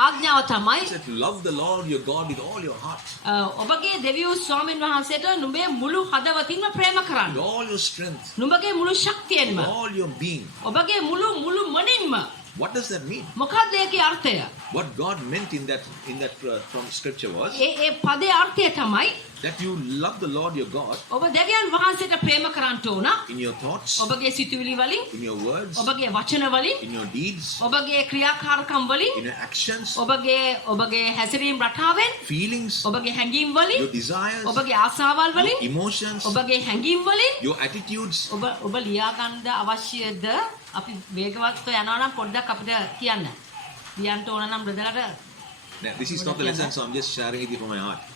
ආඥාව තමයි He said, love the Lord your God with all your heart, ඔබගේ දෙවියෝ ස්වාමීන් වහන්සේට නුඹේ මුළු හදවතින්ම ප්‍රේම with කරන්න. all your strength, නුඹගේ මුළු ශක්තියෙන්ම. with all your being. ඔබගේ මුළු මනින්ම. What does that mean? මොකක්ද ඒකේ අර්ථය? What God meant in that from scripture was ඒ පදේ අර්ථය තමයි that you love the Lord your God ඔබ දෙවියන් වහන්සේට ප්‍රේම කරන්න ඕන. in your thoughts, ඔබගේ සිතුවිලි වලින්, in your words, ඔබගේ වචන වලින්, in your deeds, ඔබගේ ක්‍රියාකාරකම් වලින්, in your actions, ඔබගේ හැසිරීම් රටාවෙන්, feelings, ඔබගේ හැඟීම් වලින්, your desires, ඔබගේ ආසාවල් වලින්, your emotions, ඔබගේ හැඟීම් වලින් your attitudes. ඔබ ලියා ගන්න අවශ්‍යද? අපි වේගවත්ව යනවා නම් පොඩ්ඩක් අපිට කියන්න. ලියන්න ඕන නම් බ්‍රදර්ලට. Now, this is not the lesson, so I'm just sharing it from my heart.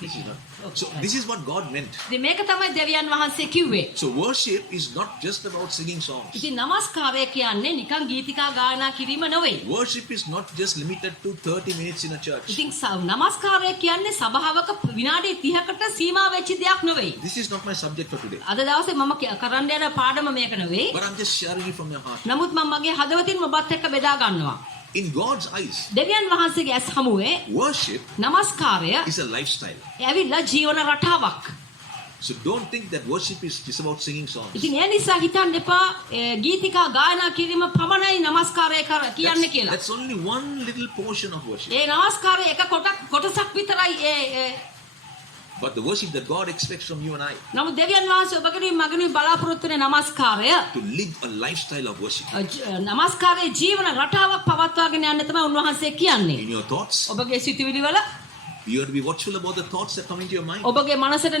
This is not. So this is what God meant. ඉතින් මේක තමයි දෙවියන් වහන්සේ කිව්වේ. So worship is not just about singing songs. ඉතින් නමස්කාරය කියන්නේ නිකන් ගීතිකා ගායනා කිරීම නෙවෙයි. Worship is not just limited to 30 minutes in a church. ඉතින් නමස්කාරය කියන්නේ සභාවක විනාඩි 30කට සීමා වෙච්ච දෙයක් නෙවෙයි. This is not my subject for today. අද දවසේ මම කරන්න යන පාඩම මේක නෙවෙයි. But I'm just sharing it from your heart. නමුත් මම මගේ හදවතින් ඔබත් එක්ක බෙදා ගන්නවා. In God's eyes, දෙවියන් වහන්සේගේ ඇස් හමුවේ worship නමස්කාරය is a lifestyle. ඇවිල්ලා ජීවන රටාවක්. So don't think that worship is just about singing songs. ඉතින් ඒ නිසා හිතන්න එපා ගීතිකා ගායනා කිරීම පමණයි නමස්කාරය කියන්නේ කියලා. That's only one little portion of worship. ඒ නමස්කාරය එක කොටසක් විතරයි But the worship that God expects from you and I, නමුත් දෙවියන් වහන්සේ ඔබගෙනුයි මගෙනුයි බලාපොරොත්තු වෙන නමස්කාරය to live a lifestyle of worship. නමස්කාරයේ ජීවන රටාවක් පවත්වාගෙන යන්න තමයි උන්වහන්සේ කියන්නේ. In your thoughts, ඔබගේ සිතුවිලි වල you have to be watchful about the thoughts that come into your mind. ඔබගේ මනසට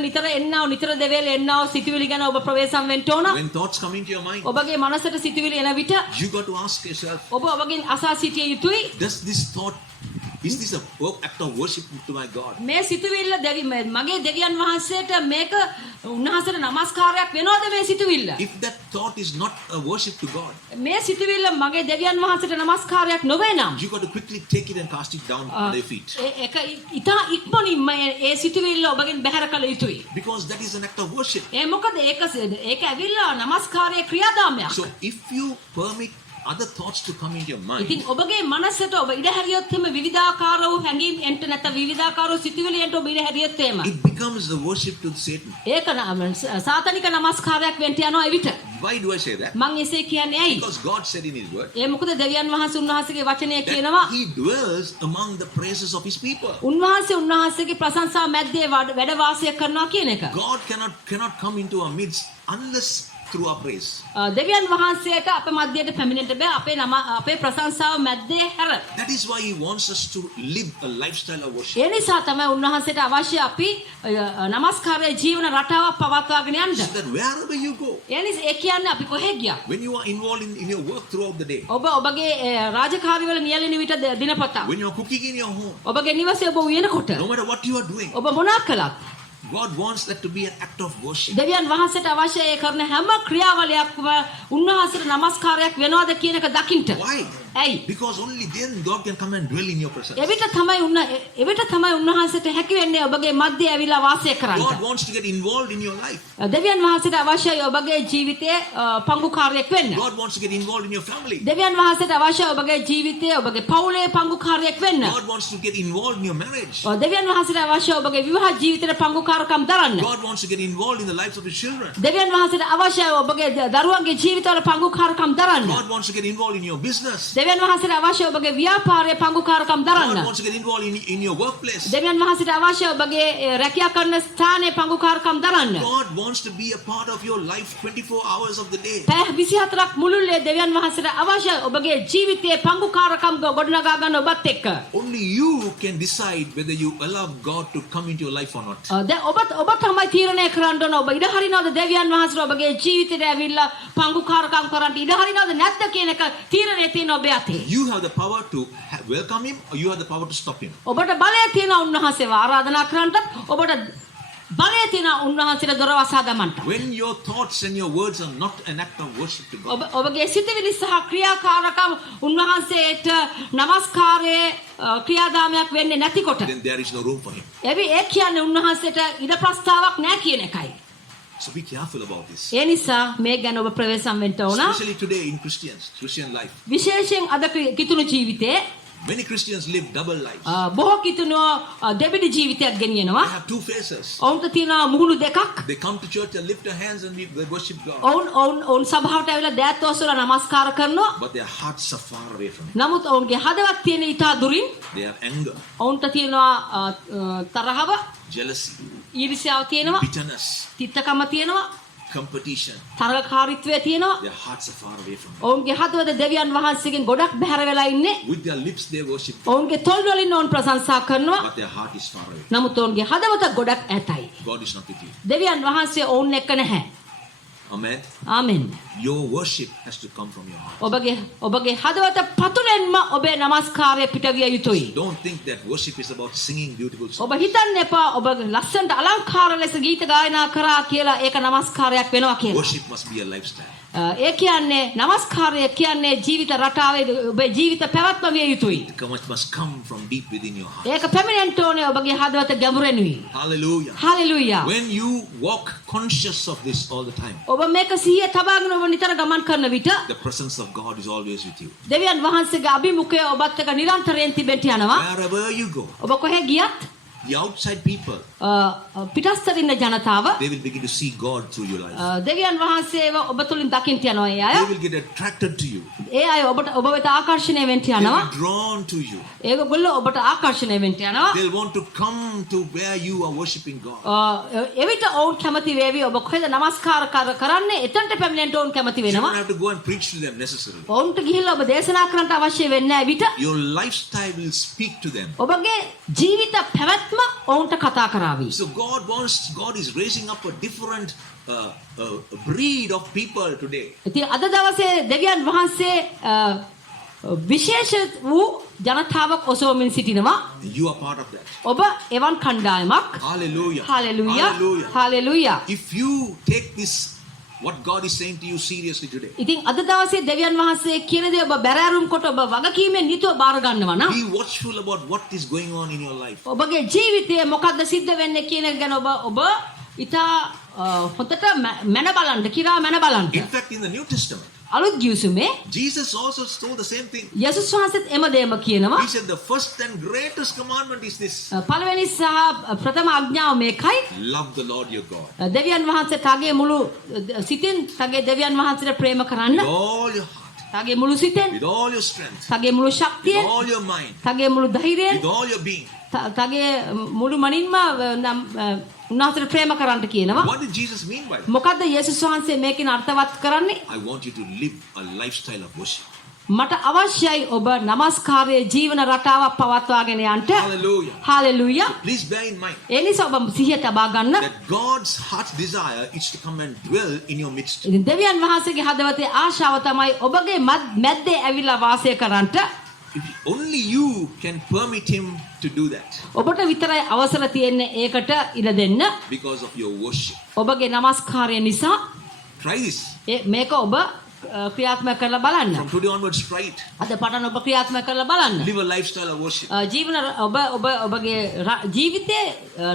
නිතර දෙවේල එන්නව සිතුවිලි ගැන ඔබ ප්‍රවේශම් වෙන්න ඕන. When thoughts come into your mind, ඔබගේ මනසට සිතුවිලි එන විට you got to ask yourself, ඔබ ඔබගෙන් අසා සිටිය යුතුයි. does this thought, is this a act of worship to my God? මේ සිතුවිල්ල මගේ දෙවියන් වහන්සේට මේක උන්වහන්සේට නමස්කාරයක් වෙනවද මේ සිතුවිල්ල? If that thought is not a worship to God, මේ සිතුවිල්ල මගේ දෙවියන් වහන්සේට නමස්කාරයක් නොවේ නම් you got to quickly take it and cast it down at their feet. ඒක ඉතා ඉක්මනින්ම ඒ සිතුවිල්ල ඔබගෙන් බැහැර කළ යුතුයි. Because that is an act of worship. මොකද ඒක ඇවිල්ලා නමස්කාරයේ ක්‍රියාදාමයක්. So if you permit other thoughts to come into your mind, ඉතින් ඔබගේ මනසට ඔබ ඉඩ හැරියොත් එම විවිධාකාර වූ හැඟීම් එන්ට නැත්නම් විවිධාකාර වූ සිතුවිලි එන්ට ඔබ ඉඩ හැරියොත් එම it becomes the worship to Satan. ඒක සාතනික නමස්කාරයක් වෙන්න යනවා එවිට. Why do I say that? මම එසේ කියන්නේ ඇයි? Because God said in His word මොකද දෙවියන් වහන්සේ උන්වහන්සේගේ වචනය කියනවා that He dwells among the praises of His people. උන්වහන්සේගේ ප්‍රශංසාව මැද්දේ වැඩ වාසය කරනවා කියන එක. God cannot come into our midst unless through our praise. දෙවියන් වහන්සේට අපේ මැදයට පැමිණෙන්න බෑ අපේ ප්‍රශංසාව මැද්දේ හැර. That is why He wants us to live a lifestyle of worship. ඒ නිසා තමයි උන්වහන්සේට අවශ්‍ය අපි නමස්කාරයේ ජීවන රටාවක් පවත්වාගෙන යන්න. So that wherever you go, ඒ කියන්නේ අපි කොහෙ ගියා when you are involved in your work throughout the day, ඔබගේ රාජකාරිවල නියැලෙන විට දිනපතා when you are cooking in your home, ඔබගේ නිවසේ ඔබ උයනකොට no matter what you are doing, ඔබ මොනා කළත් God wants that to be an act of worship. දෙවියන් වහන්සේට අවශ්‍ය ඒ කරන හැම ක්‍රියාවලියක්ම උන්වහන්සේට නමස්කාරයක් වෙනවද කියන එක දකින්න. Why? ඇයි? Because only then God can come and dwell in your presence. එවිට තමයි උන්වහන්සේට හැකි වෙන්නේ ඔබගේ මැද්දේ ඇවිල්ලා වාසය කරන්න. God wants to get involved in your life. දෙවියන් වහන්සේට අවශ්‍යයි ඔබගේ ජීවිතයේ පංගුකාරයෙක් වෙන්න. God wants to get involved in your family. දෙවියන් වහන්සේට අවශ්‍යයි ඔබගේ ජීවිතයේ ඔබගේ පවුලේ පංගුකාරයෙක් වෙන්න. God wants to get involved in your marriage. දෙවියන් වහන්සේට අවශ්‍යයි ඔබගේ විවාහ ජීවිතේ පංගුකාරකම් දරන්න. God wants to get involved in the lives of His children. දෙවියන් වහන්සේට අවශ්‍යයි ඔබගේ දරුවන්ගේ ජීවිතවල පංගුකාරකම් දරන්න. God wants to get involved in your business. දෙවියන් වහන්සේට අවශ්‍යයි ඔබගේ ව්‍යාපාරයේ පංගුකාරකම් දරන්න. God wants to get involved in your workplace. දෙවියන් වහන්සේට අවශ්‍යයි ඔබගේ රැකියා කරන ස්ථානයේ පංගුකාරකම් දරන්න. God wants to be a part of your life 24 hours of the day. පැය 24ක් මුළුල්ලේ දෙවියන් වහන්සේට අවශ්‍යයි ඔබගේ ජීවිතයේ පංගුකාරකම් ගොඩනගා ගන්න ඔබත් එක්ක. Only you can decide whether you allow God to come into your life or not. දැන් ඔබ තමයි තීරණය කරන්න ඕන ඔබ ඉඩ හරිනවද දෙවියන් වහන්සේට ඔබගේ ජීවිතේට ඇවිල්ලා පංගුකාරකම් කරන්න ඉඩ හරිනවද නැද්ද කියන එක තීරණය තියෙන ඔබ අතේ. You have the power to welcome Him or you have the power to stop Him. ඔබට බලය තියෙනවා උන්වහන්සේව ආරාධනා කරන්නත් ඔබට බලය තියෙනවා උන්වහන්සේට දොර වසා දමන්න. When your thoughts and your words are not an act of worship to God, ඔබගේ සිතවිලි සහ ක්‍රියාකාරකම් උන්වහන්සේට නමස්කාරයේ ක්‍රියාදාමයක් වෙන්නේ නැතිකොට then there is no room for Him. ඒ කියන්නේ උන්වහන්සේට ඉඩ ප්‍රස්තාවක් නැහැ කියන එකයි. So be careful about this. ඒ නිසා මේ ගැන ඔබ ප්‍රවේශම් වෙන්න ඕන. Especially today in Christian life. විශේෂයෙන් අද කිතුණු ජීවිතේ Many Christians live double lives. බොහෝ කිතුණෝ දෙබිඩි ජීවිතයක් ගෙනියනවා. They have two faces. ඔවුන්ට තියෙනවා මුහුණු දෙකක්. They come to church and lift their hands and they worship God. ඔවුන් සභාවට ඇවිල්ලා දෑත් ඔස්සලා නමස්කාර කරනවා. But their hearts are far away from it. නමුත් ඔවුන්ගේ හදවත් තියෙන ඊටා දුරින්. They have anger, ඔවුන්ට තියෙනවා තරහව, jealousy, ඊර්ෂ්‍යාව තියෙනවා, bitterness, තිත්තකම තියෙනවා, competition. තරගකාරීත්වය තියෙනවා. Their hearts are far away from it. ඔවුන්ගේ හදවත දෙවියන් වහන්සේගෙන් ගොඩක් බැහැර වෙලා ඉන්නේ. With their lips they worship, ඔවුන්ගේ තොල් වලින් ඔවුන් ප්‍රශංසා කරනවා. but their heart is far away. නමුත් ඔවුන්ගේ හදවත ගොඩක් ඈතයි. God is not with you. දෙවියන් වහන්සේ ඔවුන් එක්ක නැහැ. Amen. Amen. Your worship has to come from your heart. ඔබගේ හදවත පතුලෙන්ම ඔබේ නමස්කාරය පිටවිය යුතුයි. Don't think that worship is about singing beautiful songs. ඔබ හිතන්න එපා ඔබ ලස්සනට අලංකාර ලෙස ගීත ගායනා කරා කියලා ඒක නමස්කාරයක් වෙනවා කියලා. Worship must be a lifestyle. ඒ කියන්නේ නමස්කාරය කියන්නේ ජීවිත රටාවේ ඔබේ ජීවිත පැවැත්ම විය යුතුයි. It must come from deep within your heart. ඒක පැමිණෙන්න ඕනේ ඔබගේ හදවත ගැඹුරෙනුයි. Hallelujah. Hallelujah. When you walk conscious of this all the time, ඔබ මේක සිහිය තබාගෙන ඔබ නිතර ගමන් කරන විට the presence of God is always with you. දෙවියන් වහන්සේගේ අභිමුඛය ඔබත් එක්ක නිරන්තරයෙන් තිබෙන්න යනවා. Wherever you go, ඔබ කොහෙ ගියත් the outside people, පිටස්තර ඉන්න ජනතාව they will begin to see God through your life. දෙවියන් වහන්සේව ඔබ තුලින් දකින්න යනවා. ඒ අය They will get attracted to you. ඒ අය ඔබ වෙත ආකර්ෂණය වෙන්න They will යනවා. be drawn to you. ඒගොල්ලෝ ඔබට ආකර්ෂණය වෙන්න යනවා. They'll want to come to where you are worshiping God. එවිට ඔවුන් කැමති වේවි ඔබ කොහෙද නමස්කාර කරන්නේ එතනට පැමිණෙන්න ඔවුන් කැමති You don't වෙනවා. have to go and preach to them necessarily. ඔවුන්ට ගිහිල්ලා ඔබ දේශනා කරන්නට අවශ්‍ය වෙන්නේ නැහැ විට Your lifestyle will speak to them. ඔබගේ ජීවිත පැවැත්ම ඔවුන්ට කතා කරાવી. So God is raising up a different breed of people today. ඉතින් අද දවසේ දෙවියන් වහන්සේ විශේෂ වූ ජනතාවක් ඔසවමින් සිටිනවා. You are part of that. ඔබ එවන් කණ්ඩායමක්. Hallelujah. Hallelujah. Hallelujah. Hallelujah. If you take this, what God is saying to you seriously today, ඉතින් අද දවසේ දෙවියන් වහන්සේ කියන දේ ඔබ බැරෑරුම් කොට ඔබ වගකීමෙන් යුතුව බාර ගන්නවා නම් be watchful about what is going on in your life. ඔබගේ ජීවිතයේ මොකද්ද සිද්ධ වෙන්නේ කියන එක ගැන ඔබ ඉතා හොඳට මන බලන්න කිරා මන බලන්න. In fact, in the New Testament, අලුත් ගිවිසුමේ Jesus also told the same thing. යේසුස් වහන්සේත් එම දේම කියනවා. He said the first and greatest commandment is this: පළවෙනි සහ ප්‍රථම ආඥාව මේකයි. love the Lord your God දෙවියන් වහන්සේ තගේ මුළු සිතින් තගේ දෙවියන් වහන්සේට ප්‍රේම කරන්න. with all your heart, තගේ මුළු සිතෙන් with all your strength, තගේ මුළු with ශක්තියෙන් all your mind, තගේ මුළු ධෛර්යයෙන් with all your being. තගේ මුළු මනින්ම උන්වහන්සේට ප්‍රේම කරන්න කියනවා. What did Jesus mean by that? මොකද්ද යේසුස් වහන්සේ මේකෙන් අර්ථවත් කරන්නේ? I want you to live a lifestyle of worship. මට අවශ්‍යයි ඔබ නමස්කාරයේ ජීවන රටාවක් පවත්වාගෙන යන්න. Hallelujah. Hallelujah. Please bear in mind ඒ නිසා ඔබ සිහිය තබා ගන්න. that God's heart's desire is to come and dwell in your midst. ඉතින් දෙවියන් වහන්සේගේ හදවතේ ආශාව තමයි ඔබගේ මැද්දේ ඇවිල්ලා වාසය කරන්නට. If only you can permit him to do that ඔබට විතරයි අවසර තියෙන්නේ ඒකට ඉඩ දෙන්න. because of your worship. ඔබගේ නමස්කාරය නිසා Try this. මේක ඔබ ක්‍රියාත්මක කරලා බලන්න. From today onwards, try it. අද පටන් ඔබ ක්‍රියාත්මක කරලා බලන්න. Live a lifestyle of worship. ජීවන ඔබගේ ජීවිතේ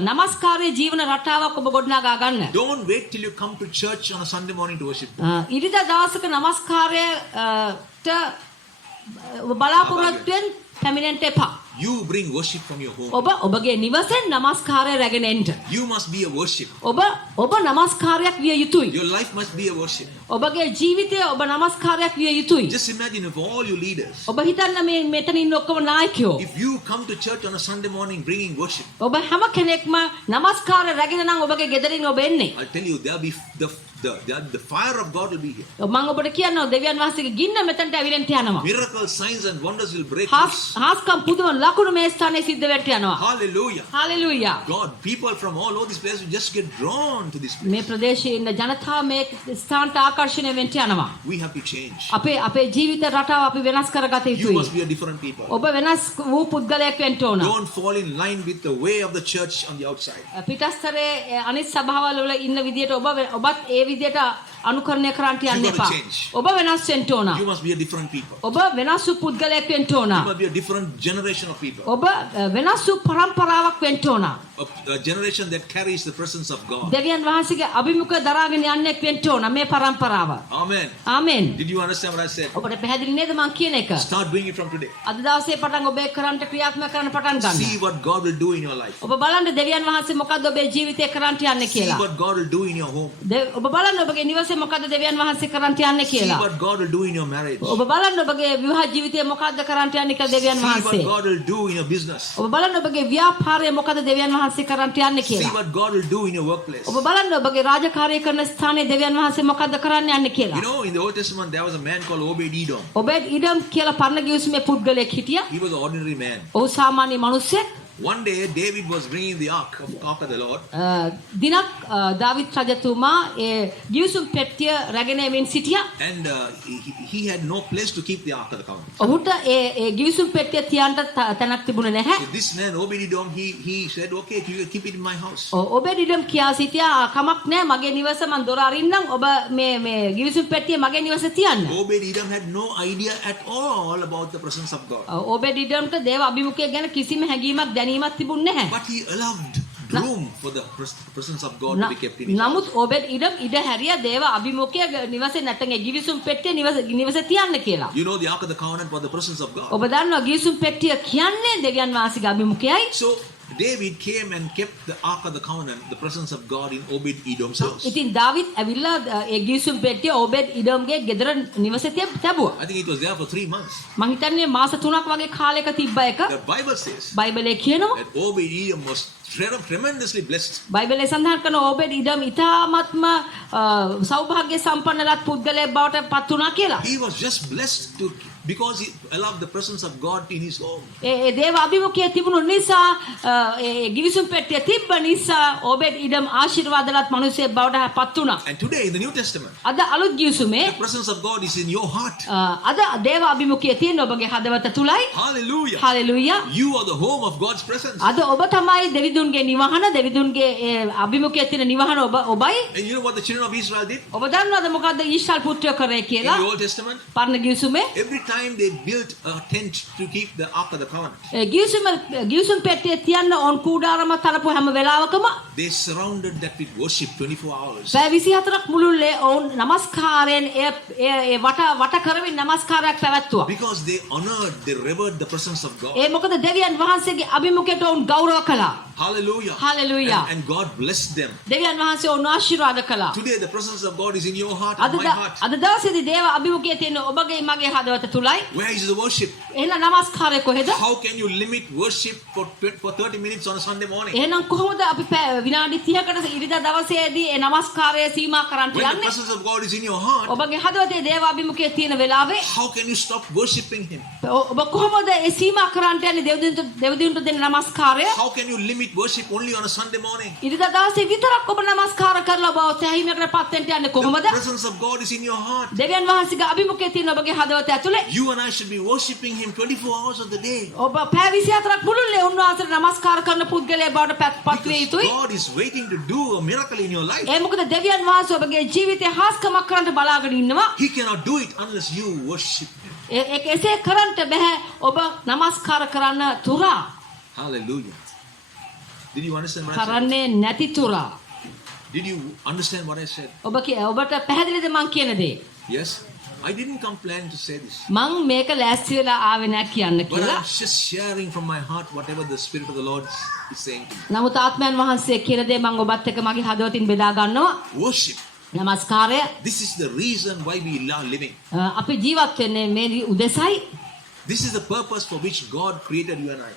නමස්කාරයේ ජීවන රටාවක් ඔබ ගොඩනගා ගන්න. Don't wait till you come to church on a Sunday morning to worship. ඉරිදා දවසක නමස්කාරයට බලාපොරොත්තුෙන් පැමිණෙන්න එපා. You bring worship from your home. ඔබගේ නිවසෙන් නමස්කාරය රැගෙන එන්න. You must be a worship. ඔබ නමස්කාරයක් විය යුතුයි. Your life must be a worship. ඔබගේ ජීවිතය ඔබ නමස්කාරයක් විය යුතුයි. Just imagine if all you leaders, ඔබ හිතන්න මෙතන ඉන්න ඔක්කොම නායකයෝ. if you come to church on a Sunday morning bringing worship, ඔබ හැම කෙනෙක්ම නමස්කාරය රැගෙන නම් ඔබගේ ගෙදරින් ඔබ එන්නේ. I'll tell you, there'll be the fire of God will be here. මම ඔබට කියනවා දෙවියන් වහන්සේගේ ගින්න මෙතනට ඇවිලෙන්න යනවා. Miracles, signs and wonders will break loose. හාස්කම් පුදුම ලකුණු මේ ස්ථානයේ සිද්ධ වෙන්න යනවා. Hallelujah. Hallelujah. God, people from all over this place will just get drawn to this place. මේ ප්‍රදේශයේ ඉන්න ජනතාව මේ ස්ථානට ආකර්ෂණය වෙන්න යනවා. We have to change. අපේ ජීවිත රටාව අපි වෙනස් කරගත You යුතුයි. must be a different people. ඔබ වෙනස් වූ පුද්ගලයෙක් වෙන්න ඕන. Don't fall in line with the way of the church on the outside. පිටස්තරේ අනිත් සභාවල වල ඉන්න විදියට ඔබත් ඒ විදියට අනුකරණය කරන්න යන්න You gotta එපා. change. ඔබ වෙනස් වෙන්න ඕන. You must be a different people. ඔබ වෙනස් වූ පුද්ගලයෙක් වෙන්න ඕන. You must be a different generation of people. ඔබ වෙනස් වූ පරම්පරාවක් වෙන්න ඕන. A generation that carries the presence of God. දෙවියන් වහන්සේගේ අභිමුඛය දරාගෙන යන්නෙක් වෙන්න ඕන මේ පරම්පරාව. Amen. Amen. Did you understand what I said? ඔබට පැහැදිලි නේද මං කියන එක? Start doing it from today. අද දවසේ පටන් ඔබේ කරන්ට ක්‍රියාත්මක කරන්න පටන් ගන්න. See what God will do in your life. ඔබ බලන්න දෙවියන් වහන්සේ මොකද්ද ඔබේ ජීවිතේ කරන්ට යන්නේ See කියලා. what God will do in your home. ඔබ බලන්න ඔබගේ නිවසේ මොකද්ද දෙවියන් වහන්සේ කරන්ට යන්නේ See කියලා. what God will do in your marriage. ඔබ බලන්න ඔබගේ විවාහ ජීවිතේ මොකද්ද කරන්ට යන්නේ කියලා දෙවියන් See what වහන්සේ. God will do in your business. ඔබ බලන්න ඔබගේ ව්‍යාපාරය මොකද්ද දෙවියන් වහන්සේ කරන්ට යන්නේ See කියලා. what God will do in your workplace. ඔබ බලන්න ඔබගේ රාජකාරිය කරන ස්ථානයේ දෙවියන් වහන්සේ මොකද්ද කරන්න යන්නේ You කියලා. know, in the Old Testament, there was a man called Obed-Edom. ඔබේ ඉඩම් කියලා පරණ ගිවිසුමේ පුද්ගලයෙක් හිටියා. He was an ordinary man. ඔහු සාමාන්‍ය මිනිසෙක්. One day, David was bringing the ark of the Lord. දිනක් දාවිත් රජතුමා ඒ ගිවිසුම් පෙට්ටිය රැගෙන එමින් සිටියා. And he had no place to keep the ark of the covenant. ඔහුට ඒ ගිවිසුම් පෙට්ටිය තියන්න තැනක් තිබුණේ නැහැ. So this man, Obed-Edom, he said, okay, you can keep it in my house. ඔබේ ඉඩම් කියා සිටියා කමක් නැහැ මගේ නිවස මන් දොර අරින්නම් ඔබ මේ ගිවිසුම් පෙට්ටිය මගේ නිවසේ තියන්න. Obed-Edom had no idea at all about the presence of God. ඔබේ ඉඩම්ට දේව අභිමුඛය ගැන කිසිම හැඟීමක් දැනීමක් තිබුණේ නැහැ. But he allowed room for the presence of God to be kept in his house. නමුත් ඔබේ ඉඩම් ඉඩ හැරියා දේව අභිමුඛය නිවසේ නැත්නම් ගිවිසුම් පෙට්ටිය නිවසේ තියන්න කියලා. You know the ark of the covenant was the presence of God. ඔබ දන්නවා ගිවිසුම් පෙට්ටිය කියන්නේ දෙවියන් වහන්සේගේ අභිමුඛයයි. So David came and kept the ark of the covenant, the presence of God, in Obed-Edom's house. ඉතින් දාවිත් ඇවිල්ලා ඒ ගිවිසුම් පෙට්ටිය ඔබේ ඉඩම්ගේ ගෙදර නිවසේ තැබුවා. I think it was there for 3 months. මං හිතන්නේ මාස 3ක් වගේ කාලයක තිබ්බ එක. The Bible says බයිබලයේ කියනවා that Obed-Edom was tremendously blessed. බයිබලයේ සඳහන් කරන ඔබේ ඉඩම් ඉතාමත්ම සෞභාග්‍ය සම්පන්නලත් පුද්ගලයෙක් බවට පත් වුණා කියලා. He was just blessed because he allowed the presence of God in his home. ඒ දේව අභිමුඛයේ තිබුණු නිසා ඒ ගිවිසුම් පෙට්ටිය තිබ්බ නිසා ඔබේ ඉඩම් ආශිර්වාදලත් මිනිසෙක් බවට පත් වුණා. And today in the New Testament, අද අලුත් ගිවිසුමේ the presence of God is in your heart. අද දේව අභිමුඛයේ තියෙන ඔබගේ හදවත තුලයි. Hallelujah. Hallelujah. You are the home of God's presence. අද ඔබ තමයි දෙවිදුන්ගේ නිවහන දෙවිදුන්ගේ අභිමුඛයේ තියෙන නිවහන ඔබයි. And you know what the children of Israel did ඔබ දන්නවද මොකද්ද ඊශ්‍රායල් පුත්‍රයෝ කරේ in කියලා? the Old Testament? පරණ ගිවිසුමේ Every time they built a tent to keep the ark of the covenant, ගිවිසුම් පෙට්ටිය තියන්න ඕන් කූඩාරම තරපු හැම වෙලාවකම they surrounded that with worship 24 hours. පැය 24ක් මුළුල්ලේ ඔවුන් නමස්කාරයෙන් ඒ වට කරමින් නමස්කාරයක් පැවැත්තුවා. Because they honored, they revered the presence of God. ඒ මොකද දෙවියන් වහන්සේගේ අභිමුඛයට ඔවුන් ගෞරව කළා. Hallelujah. Hallelujah. And God blessed them. දෙවියන් වහන්සේ ඔවුන් ආශිර්වාද කළා. Today the presence of God is in your heart අද and my heart. අද දවසේදී දේව අභිමුඛයේ තියෙන ඔබගේ මගේ හදවත තුලයි. Where is the worship? එහෙනම් නමස්කාරය කොහෙද? How can you limit worship for 30 minutes on a Sunday morning? එහෙනම් කොහොමද අපි විනාඩි 30කට ඉරිදා දවසේදී ඒ නමස්කාරය සීමා කරන්න When the යන්නේ? presence of God is in your heart, ඔබගේ හදවතේ දේව අභිමුඛයේ තියෙන වෙලාවේ how can you stop worshiping Him? ඔබ කොහොමද ඒ සීමා කරන්න යන්නේ දෙවිදුන්ට දෙන නමස්කාරය? How can you limit worship only on a Sunday morning? ඉරිදා දවසේ විතරක් ඔබ නමස්කාර කරලා ඔබ සෑහීමකට පත් වෙන්න යන්නේ කොහොමද? The presence of God is in your heart. දෙවියන් වහන්සේගේ අභිමුඛයේ තියෙන ඔබගේ හදවත ඇතුලේ You and I should be worshiping Him 24 hours of the day. ඔබ පැය 24ක් මුළුල්ලේ උන්වහන්සේට නමස්කාර කරන පුද්ගලයෙක් බවට පත් වේ යුතුයි. God is waiting to do a miracle in your life. ඒ මොකද දෙවියන් වහන්සේ ඔබගේ ජීවිතේ හාස්කමක් කරන්න බලාගෙන ඉන්නවා. He cannot do it unless you worship Him. ඒක එසේ කරන්න බෑ ඔබ නමස්කාර කරන්න තුරා. Hallelujah. Did you understand what I said? කරන්නේ නැති තුරා. Did you understand what I said? ඔබට පැහැදිලිද මං කියන දේ? Yes. I didn't come planning to say this. මං මේක ලෑස්ති වෙලා ආවේ නැහැ කියන්න But කියලා. I'm just sharing from my heart whatever the Spirit of the Lord is saying to me. නමුත් ආත්මයන් වහන්සේ කියන දේ මං ඔබත් එක්ක මගේ හදවතින් බෙදා ගන්නවා. Worship. නමස්කාරය This is the reason why we are living. අපි ජීවත් වෙන්නේ මේ උදෙසයි. This is the purpose for which God created you and I.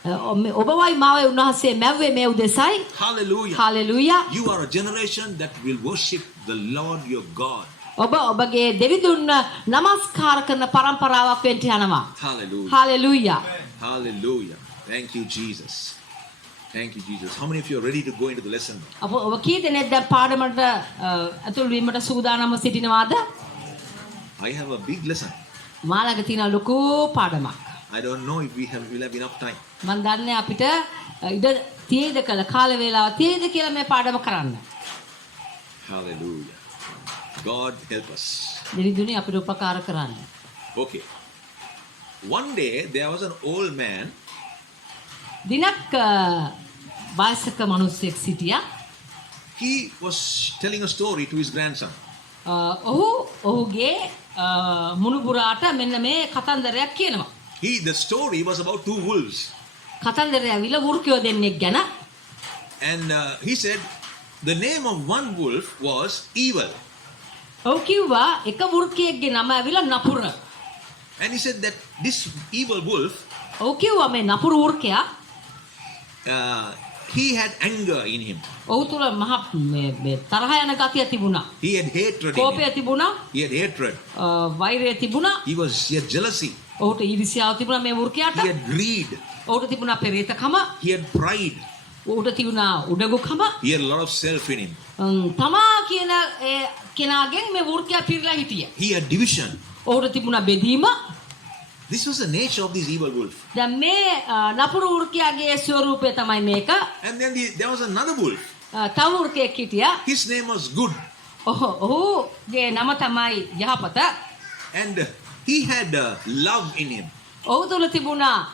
ඔබවයි මාවයි උන්වහන්සේ මැව්වේ මේ උදෙසයි. Hallelujah. Hallelujah. You are a generation that will worship the Lord your God. ඔබගේ දෙවිදුන් නමස්කාර කරන පරම්පරාවක් වෙන්න යනවා. Hallelujah. Hallelujah. Hallelujah. Thank you, Jesus. Thank you, Jesus. How many of you are ready to go into the lesson? ඔබ කී දෙනෙක්ද පාඩමට අතුල් වීමට සූදානම්ව සිටිනවාද? I have a big lesson. මාළඟ තියෙන ලොකු පාඩමක්. I don't know if we'll have enough time. මම දන්නේ අපිට ඉඩ තියෙයිද කියලා කාල වේලාව තියෙයිද කියලා මේ පාඩම කරන්න. Hallelujah. God help us. දෙවිදුනි අපිට උපකාර කරන්න. Okay. one day there was an old man. දිනක් වයසක මිනිහෙක් සිටියා. He was telling a story to his grandson. ඔහුගේ මුණුබුරාට මෙන්න මේ කතන්දරයක් කියනවා. The story was about two wolves. කතන්දරය ඇවිල්ලා වෘකයෝ දෙන්නෙක් ගැන. And he said the name of one wolf was evil. ඔහු කිව්වා එක වෘකයෙක්ගේ නම ඇවිල්ලා නපුර. And he said that this evil wolf, ඔහු කිව්වා මේ නපුරු වෘකයා he had anger in him. ඔහු තුල මහ මේ තරහ යන ගතිය තිබුණා. He had hatred in කෝපය him. තිබුණා. He had hatred. වෛරය තිබුණා. He had jealousy. ඔහුට ඊර්ෂ්‍යාව තිබුණා මේ වෘකයාට. He had greed. ඔහුට තිබුණා පෙරේතකම. He had pride. ඔහුට තිබුණා උඩඟුකම. He had a lot of self in him. තමා කියන කෙනාගෙන් මේ වෘකයා පිරලා හිටියා. He had division. ඔහුට තිබුණා බෙදීම. This was the nature of this evil wolf. දැන් මේ නපුරු වෘකයාගේ ස්වරූපය තමයි මේක. And then there was another wolf. තව වෘකයෙක් හිටියා. His name was Good. ඔහුගේ නම තමයි යහපත. And he had love in him. ඔහු තුල තිබුණා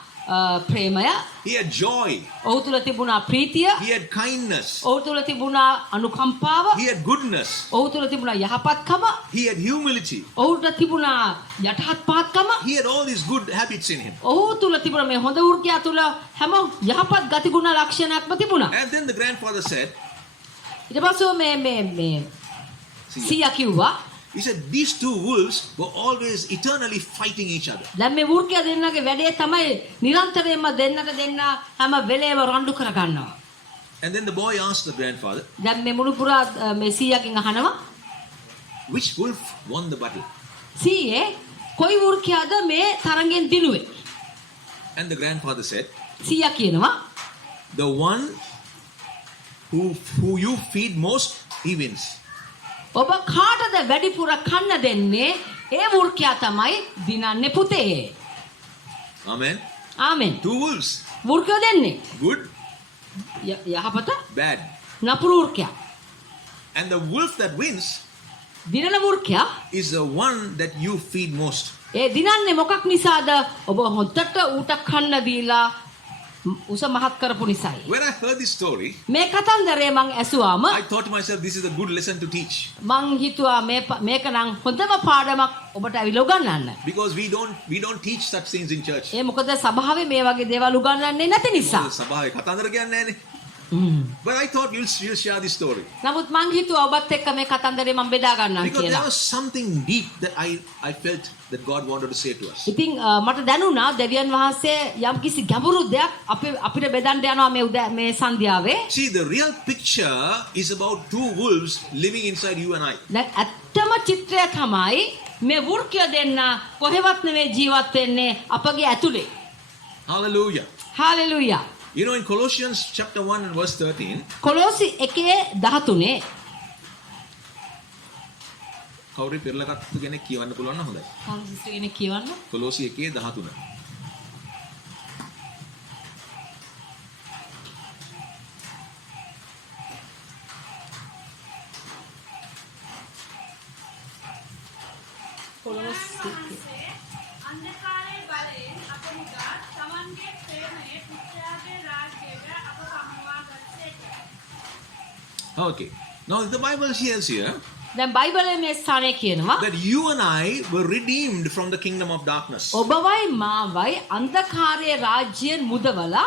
ප්‍රේමය. He had joy. ඔහු තුල තිබුණා ප්‍රීතිය. He had kindness. ඔහු තුල තිබුණා අනුකම්පාව. He had goodness. ඔහු තුල තිබුණා යහපත්කම. He had humility. ඔහුට තිබුණා යටහත්පත්කම. He had all these good habits in him. ඔහු තුල තිබුණා මේ හොඳ වෘකයා තුල හැම යහපත් ගතිගුණ ලක්ෂණයක්ම තිබුණා. And then the grandfather said, ඊට පස්සේ මේ සියා කිව්වා he said, these two wolves were always eternally fighting each other. දැන් මේ වෘකයා දෙන්නගේ වැඩේ තමයි නිරන්තරයෙන්ම දෙන්නට දෙන්න හැම වෙලේම රණ්ඩු කර ගන්නවා. And then the boy asked the grandfather, දැන් මේ මුණුපුරා මේ සියාගෙන් අහනවා which wolf won the battle? සීයේ කොයි වෘකයාද මේ තරගෙන් දිනුවේ? And the grandfather said, සියා කියනවා the one who you feed most, he wins. ඔබ කාටද වැඩිපුර කන්න දෙන්නේ? ඒ වෘකයා තමයි දිනන්නේ පුතේ. Amen. ආමෙන්. Two wolves. වෘකයෝ දෙන්නේ. Good, යහපත bad. නපුරු වෘකයා. And the wolf that wins දිනන වෘකයා is the one that you feed most. ඒ දිනන්නේ මොකක් නිසාද? ඔබ හොද්දට ඌට කන්න දීලා උස මහත් කරපු නිසායි. When I heard this story, මේ කතන්දරේ මං ඇසුවාම I thought to myself, this is a good lesson to teach. මං හිතුවා මේක නම් හොඳම පාඩමක් ඔබට අවිල උගන්වන්න. Because we don't teach such things in church. ඒ මොකද සභාවේ මේ වගේ දේවල් උගන්වන්නේ නැති නිසා. සභාවේ කතන්දර කියන්නේ නැහැනේ. But I thought you'll share this story. නමුත් මං හිතුවා ඔබත් එක්ක මේ කතන්දරේ මං බෙදා ගන්නම් Because කියලා. there was something deep that I felt that God wanted to say to us. ඉතින් මට දැනුණා දෙවියන් වහන්සේ යම්කිසි ගැඹුරු දෙයක් අපිට බෙදන්න යනවා මේ සන්ධ්‍යාවේ. See, the real picture is about two wolves living inside you and I. දැන් ඇත්තම චිත්‍රය තමයි මේ වෘකය දෙන්න කොහෙවත් නෙමෙයි ජීවත් වෙන්නේ අපගේ ඇතුලේ. Hallelujah. Hallelujah. You know, in Colossians chapter 1 and verse 13, කොලොසි 1:13 කවුරු පෙරලකට කෙනෙක් කියවන්න පුළුවන් නම් හොඳයි. සංසිස්ටර් කෙනෙක් කියවන්න. කොලෝසි 1:13. කොලොසි අන්ධකාරයේ බලයෙන් අප මුදා තමන්ගේ ප්‍රේමයේ පුත්‍රයාගේ රාජ්‍යයට අප පමුණවා ගත්තේක. Okay. Now the Bible says here දැන් බයිබලයේ මේ ස්ථානයේ කියනවා that you and I were redeemed from the kingdom of darkness. ඔබවයි මාවයි අන්ධකාරයේ රාජ්‍යයෙන් මුදවලා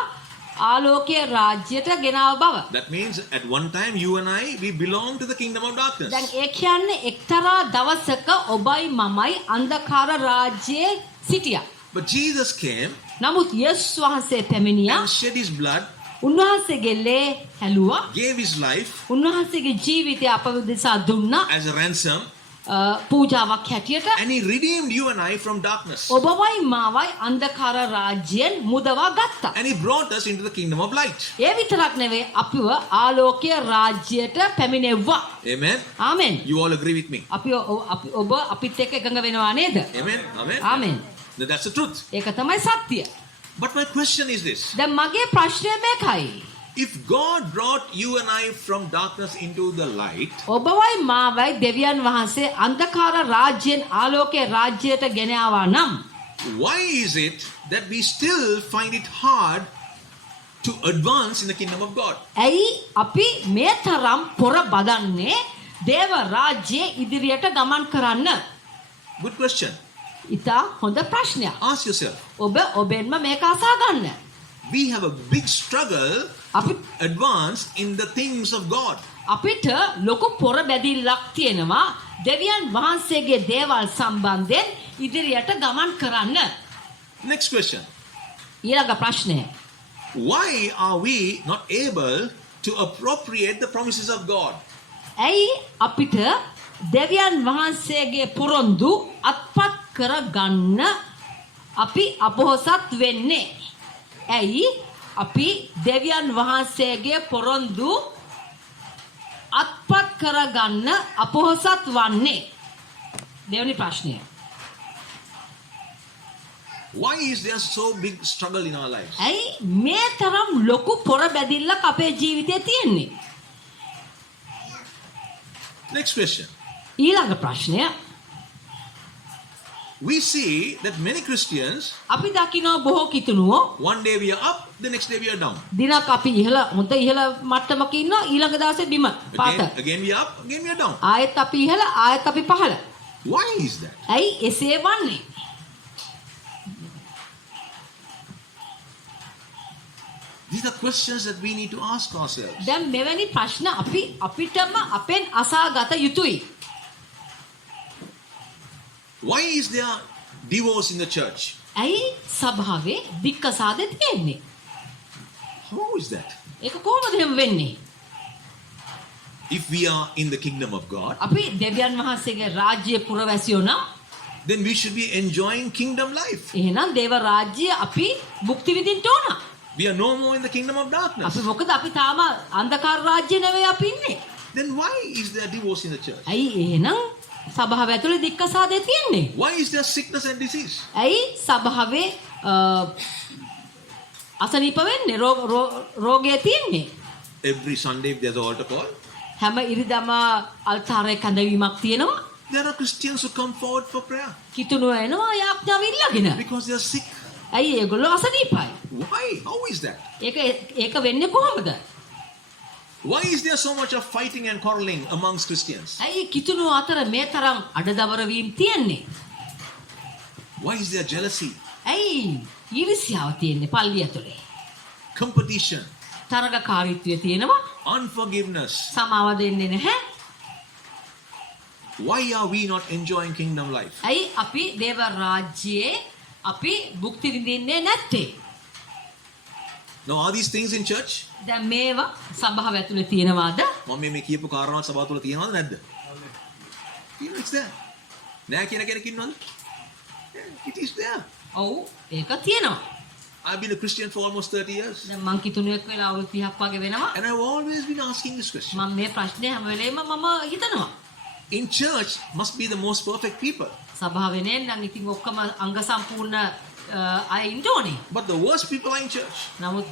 ආලෝකයේ රාජ්‍යයට ගෙනාව බව. That means at one time you and I, we belong to the kingdom of darkness. දැන් ඒ කියන්නේ එක්තරා දවසක ඔබයි මමයි අන්ධකාර රාජ්‍යයේ සිටියා. But Jesus came නමුත් යේසුස් වහන්සේ පැමිණියා. and shed his blood, උන්වහන්සේගේ ලේ හැලුවා. gave his life උන්වහන්සේගේ ජීවිතය අප දෙසා දුන්නා. as a ransom, පූජාවක් හැටියට. and he redeemed you and I from darkness. ඔබවයි මාවයි අන්ධකාර රාජ්‍යයෙන් මුදවා ගත්තා. And he brought us into the kingdom of light. ඒ විතරක් නෙවෙයි අපිව ආලෝකයේ රාජ්‍යයට පැමිණෙව්වා. Amen. Amen. You all agree with me. ඔබ අපිත් එක්ක එකඟ වෙනවා නේද? Amen. Amen. Amen. That's the truth. ඒක තමයි සත්‍ය. But my question is this. දැන් මගේ ප්‍රශ්නය මේකයි. If God brought you and I from darkness into the light, ඔබවයි මාවයි දෙවියන් වහන්සේ අන්ධකාර රාජ්‍යයෙන් ආලෝකයේ රාජ්‍යයට ගෙන ආවා නම් why is it that we still find it hard to advance in the kingdom of God? ඇයි අපි මේ තරම් පොර බදන්නේ දේව රාජ්‍යයේ ඉදිරියට ගමන් කරන්න? Good question. ඉතා හොඳ ප්‍රශ්නයක්. Ask yourself. ඔබ ඔබෙන්ම මේක අසා ගන්න. We have a big struggle අපි to advance in the things of God. අපිට ලොකු පොර බැදිල්ලක් තියෙනවා දෙවියන් වහන්සේගේ දේවල් සම්බන්ධයෙන් ඉදිරියට ගමන් කරන්න. Next question. ඊළඟ ප්‍රශ්නය. Why are we not able to appropriate the promises of God? ඇයි අපිට දෙවියන් වහන්සේගේ පොරොන්දු අත්පත් කරගන්න අපි අපොහොසත් වෙන්නේ? ඇයි අපි දෙවියන් වහන්සේගේ පොරොන්දු අත්පත් කරගන්න අපොහොසත් වන්නේ? දෙවෙනි ප්‍රශ්නය. Why is there so big struggle in our lives? ඇයි මේ තරම් ලොකු පොර බැදිල්ලක් අපේ ජීවිතේ තියෙන්නේ? Next question. ඊළඟ ප්‍රශ්නය. We see that many Christians, අපි දකිනවා බොහෝ කිතුණුවෝ one day we are up, the next day we are down. දිනක් අපි හොඳ ඉහළ මට්ටමක ඉන්නවා ඊළඟ දවසේ බිම පාත. Again we are up, again we are down. ආයෙත් අපි ඉහළ ආයෙත් අපි පහළ. Why is that? ඇයි එසේ වන්නේ? These are questions that we need to ask ourselves. දැන් මෙවැනි ප්‍රශ්න අපිටම අපෙන් අසා ගත යුතුයි. Why is there divorce in the church? ඇයි සභාවේ දික්කසාද තියෙන්නේ? How is that? ඒක කොහොමද එහෙම වෙන්නේ? If we are in the kingdom of God, අපි දෙවියන් වහන්සේගේ රාජ්‍යයේ පුරවැසියෝ නම් then we should be enjoying kingdom life. එහෙනම් දේව රාජ්‍යය අපි භුක්ති විඳින්න ඕන. We are no more in the kingdom of darkness. අපි මොකද අපි තාම අන්ධකාර රාජ්‍ය නෙවෙයි අපි ඉන්නේ. Then why is there divorce in the church? ඇයි එහෙනම් සභාව ඇතුලේ දික්කසාදේ තියෙන්නේ? Why is there sickness and disease? ඇයි සභාවේ අසනීප වෙන්නේ රෝගය තියෙන්නේ? Every Sunday if there's an altar call, හැම ඉරිදම අල්තාරේ කැඳවීමක් තියෙනවා. there are Christians who come forward for prayer කිතුණුව එනවා යාඥාව ඉල්ලගෙන. because they are sick. ඇයි ඒගොල්ලෝ අසනීපයි? Why? How is that? ඒක වෙන්නේ කොහොමද? Why is there so much of fighting and quarreling amongst Christians? ඇයි කිතුණුව අතර මේ තරම් අඩදබර වීම තියෙන්නේ? Why is there jealousy, ඇයි ඊර්ෂ්‍යාව තියෙන්නේ පල්ලිය ඇතුලේ? competition, තරගකාරීත්වය තියෙනවා. unforgiveness? සමාව දෙන්නේ නැහැ. Why are we not enjoying kingdom life? ඇයි අපි දේව රාජ්‍යයේ අපි භුක්ති විඳින්නේ නැත්තේ? Now are these things in church? දැන් මේවා සභාව ඇතුලේ තියෙනවාද? මම මේ කියපු කාරණා සභාව තුල තියෙනවද නැද්ද? It's there. නෑ කියන කෙනෙක් ඉන්නවද? Yeah, it is there. ඔව් ඒක තියෙනවා. I've been a Christian for almost 30 years. දැන් මං කිතුණුවෙක් වෙලා අවුරුදු 30ක් වගේ වෙනවා. And I've always been asking this question. මම මේ ප්‍රශ්නේ හැම වෙලේම මම හිතනවා. In church must be the most perfect people. සභාවේ නේනම් ඉතින් ඔක්කොම අංග සම්පූර්ණ අය ඉන්න ඕනේ. But the worst people are in church. නමුත්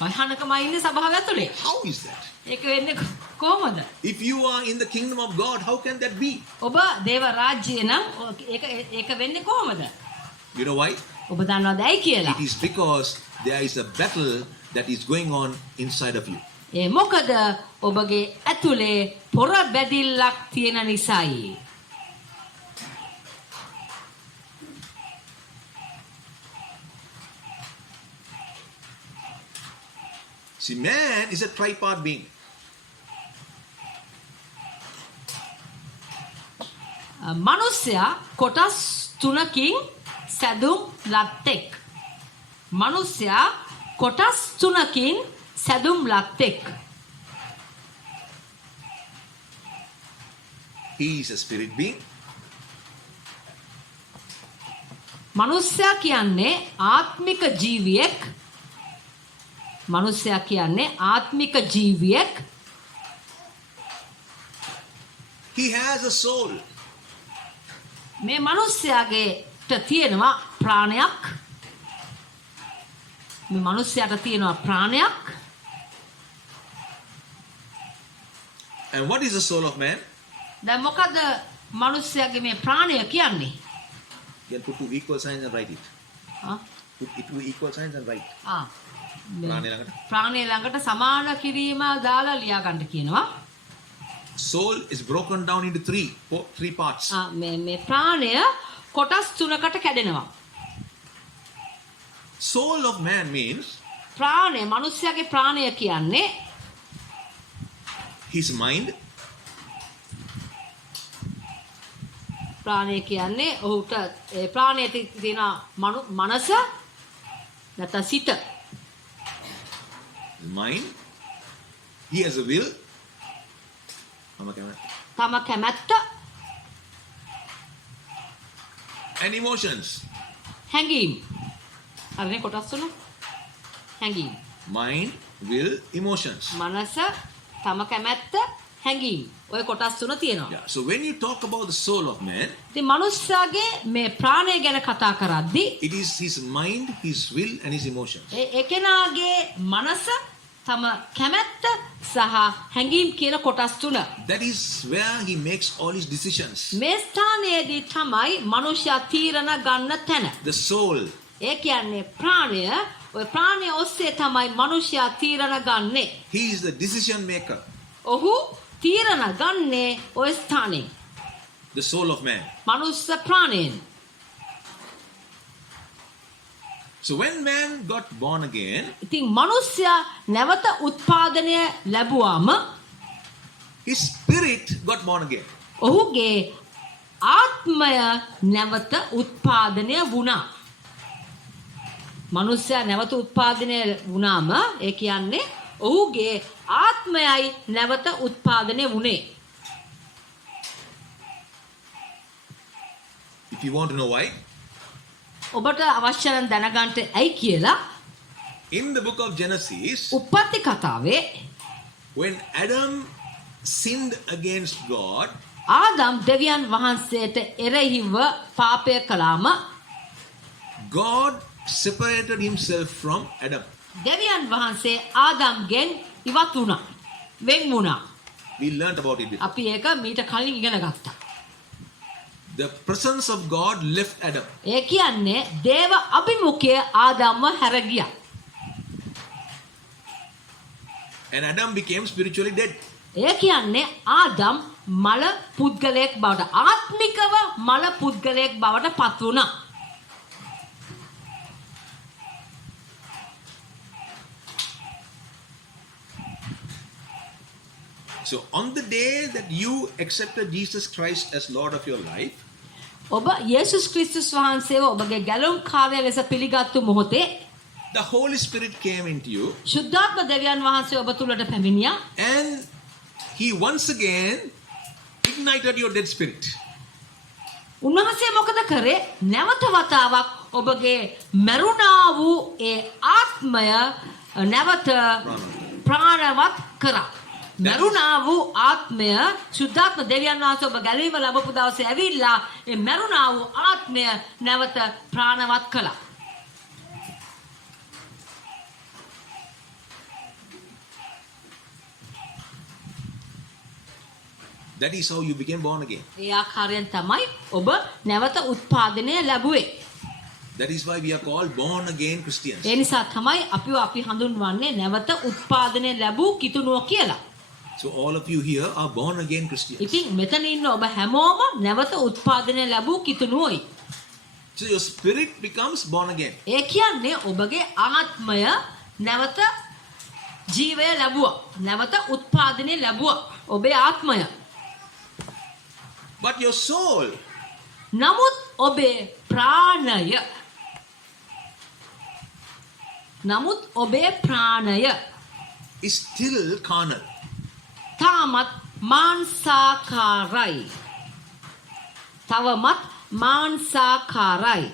භයානකම ඉන්නේ සභාව ඇතුලේ. How is that? ඒක වෙන්නේ කොහොමද? If you are in the kingdom of God, how can that be? ඔබ දේව රාජ්‍යය නම් ඒක වෙන්නේ කොහොමද? You know why? ඔබ දන්නවද ඇයි කියලා? It is because there is a battle that is going on inside of you. ඒ මොකද ඔබගේ ඇතුලේ පොර බැදිල්ලක් තියෙන නිසායි. See, man is a tripart being. මනුස්සයා කොටස් තුනකින් සැදුම් ලත්තෙක්. මනුස්සයා කොටස් තුනකින් සැදුම් ලත්තෙක්. He is a spirit being. මනුස්සයා කියන්නේ ආත්මික ජීවියෙක්. මනුස්සයා කියන්නේ ආත්මික ජීවියෙක්. He has a soul. මේ මනුස්සයාගේට තියෙනවා ප්‍රාණයක්. මේ මනුස්සයාට තියෙනවා ප්‍රාණයක්. And what is the soul of man? දැන් මොකද මනුස්සයාගේ මේ ප්‍රාණය කියන්නේ? You can put two equal signs and write it. ආ Put it two equal signs and write. ආ ප්‍රාණය ළඟට. ප්‍රාණය ළඟට සමාන කිරීම දාලා ලියා ගන්න කියනවා. Soul is broken down into three parts. මේ ප්‍රාණය කොටස් තුනකට කැඩෙනවා. Soul of man means ප්‍රාණය මිනිස්යාගේ ප්‍රාණය කියන්නේ his mind, ප්‍රාණය කියන්නේ ඔහුට ඒ ප්‍රාණයේ තියෙන මනස නැත්නම් සිත. his mind. He has a will. තම කැමැත්ත And emotions. හැඟීම්. හරිනේ කොටස් තුන. හැඟීම්. Mind, will, emotions. මනස තම කැමැත්ත හැඟීම්. ඔය කොටස් තුන තියෙනවා. Yeah. So when you talk about the soul of man, ඉතින් මනුස්සයාගේ මේ ප්‍රාණය ගැන කතා කරද්දී it is his mind, his will, and his emotions. ඒ එකනාගේ මනස තම කැමැත්ත සහ හැඟීම් කියන කොටස් තුන. That is where he makes all his decisions. මේ ස්ථානයේදී තමයි මනුෂ්‍යයා තීරණ ගන්න තැන. The soul. ඒ කියන්නේ ප්‍රාණය. ඔය ප්‍රාණය ඔස්සේ තමයි මනුෂ්‍යයා තීරණ ගන්නෙ. He is the decision maker. ඔහු තීරණ ගන්නේ ඔය ස්ථානයේ. The soul of man. මනුෂ්‍ය ප්‍රාණයෙන්. So when man got born again, ඉතින් මනුෂ්‍යයා නැවත උත්පාදනය ලැබුවාම his spirit got born again. ඔහුගේ ආත්මය නැවත උත්පාදනය වුණා. මනුෂ්‍යයා නැවත උත්පාදනය වුණාම ඒ කියන්නේ ඔහුගේ ආත්මයයි නැවත උත්පාදනය වුණේ. If you want to know why, ඔබට අවශ්‍ය නම් දැනගන්න ඇයි කියලා in the book of Genesis, උප්පත්ති කතාවේ when Adam sinned against God, Adam දෙවියන් වහන්සේට එරෙහිව පාපය කළාම God separated himself from Adam. දෙවියන් වහන්සේ ආදම්ගෙන් ඉවත් වුණා. වෙන් වුණා. We learned about it before. අපි ඒක මීට කලින් ඉගෙන ගත්තා. The presence of God left Adam. ඒ කියන්නේ දේව අභිමුඛය ආදම්ව හැර ගියා. And Adam became spiritually dead. ඒ කියන්නේ ආදම් මල පුද්ගලයෙක් බවට ආත්මිකව මල පුද්ගලයෙක් බවට පත් වුණා. So on the day that you accepted Jesus Christ as Lord of your life, ඔබ යේසුස් ක්‍රිස්තුස් වහන්සේව ඔබගේ ගැලුම් කාර්යය ලෙස පිළිගත්තු මොහොතේ the Holy Spirit came into you ශුද්ධාත්ම දෙවියන් වහන්සේ ඔබ තුලට පැමිණියා. and he once again ignited your dead spirit. උන්වහන්සේ මොකද කරේ? නැවත වතාවක් ඔබගේ මරුණා වූ ඒ ආත්මය නැවත ප්‍රාණවත් කරා. මරුණා වූ ආත්මය ශුද්ධාත්ම දෙවියන් වහන්සේ ඔබ ගැලවීම ලැබපු දවසේ ඇවිල්ලා ඒ මරුණා වූ ආත්මය නැවත ප්‍රාණවත් කළා. That is how you became born again. ඒ ආකාරයෙන් තමයි ඔබ නැවත උත්පාදනය ලැබුවේ. That is why we are called born again Christians. ඒ නිසා තමයි අපි හඳුන්වන්නේ නැවත උත්පාදනය ලැබූ කිතුණුව කියලා. So all of you here are born again Christians. ඉතින් මෙතන ඉන්න ඔබ හැමෝම නැවත උත්පාදනය ලැබූ කිතුණුවයි. So your spirit becomes born again. ඒ කියන්නේ ඔබගේ ආත්මය නැවත ජීවය ලැබුවා. නැවත උත්පාදනය ලැබුවා. ඔබේ ආත්මය. But your soul නමුත් ඔබේ ප්‍රාණය is still carnal. තාමත් මාංසාකාරයි. තවමත් මාංසාකාරයි.